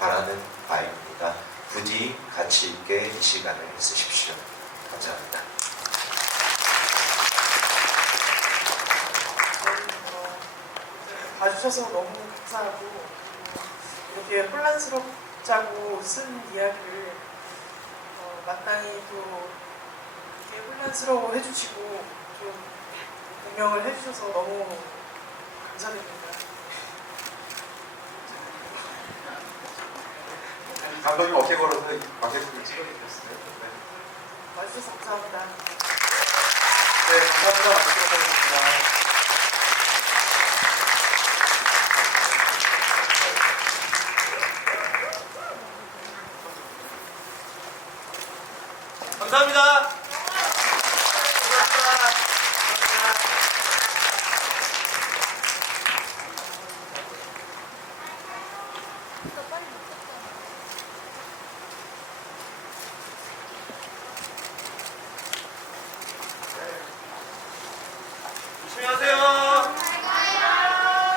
바라는 바입니다. 부디 가치 있게 이 시간을 쓰십시오. 감사합니다. 봐주셔서 너무 감사하고 이렇게 혼란스럽자고 쓴 이야기를 마땅히 또 이렇게 혼란스러워 해주시고 좀 공명을 해주셔서 너무 감사드립니다. 아니, 감독님 어깨 걸어서 관객분을 찍어주셨어요. 네. 와주셔서 감사합니다. 네, 감사합니다. 마치도록 하겠습니다.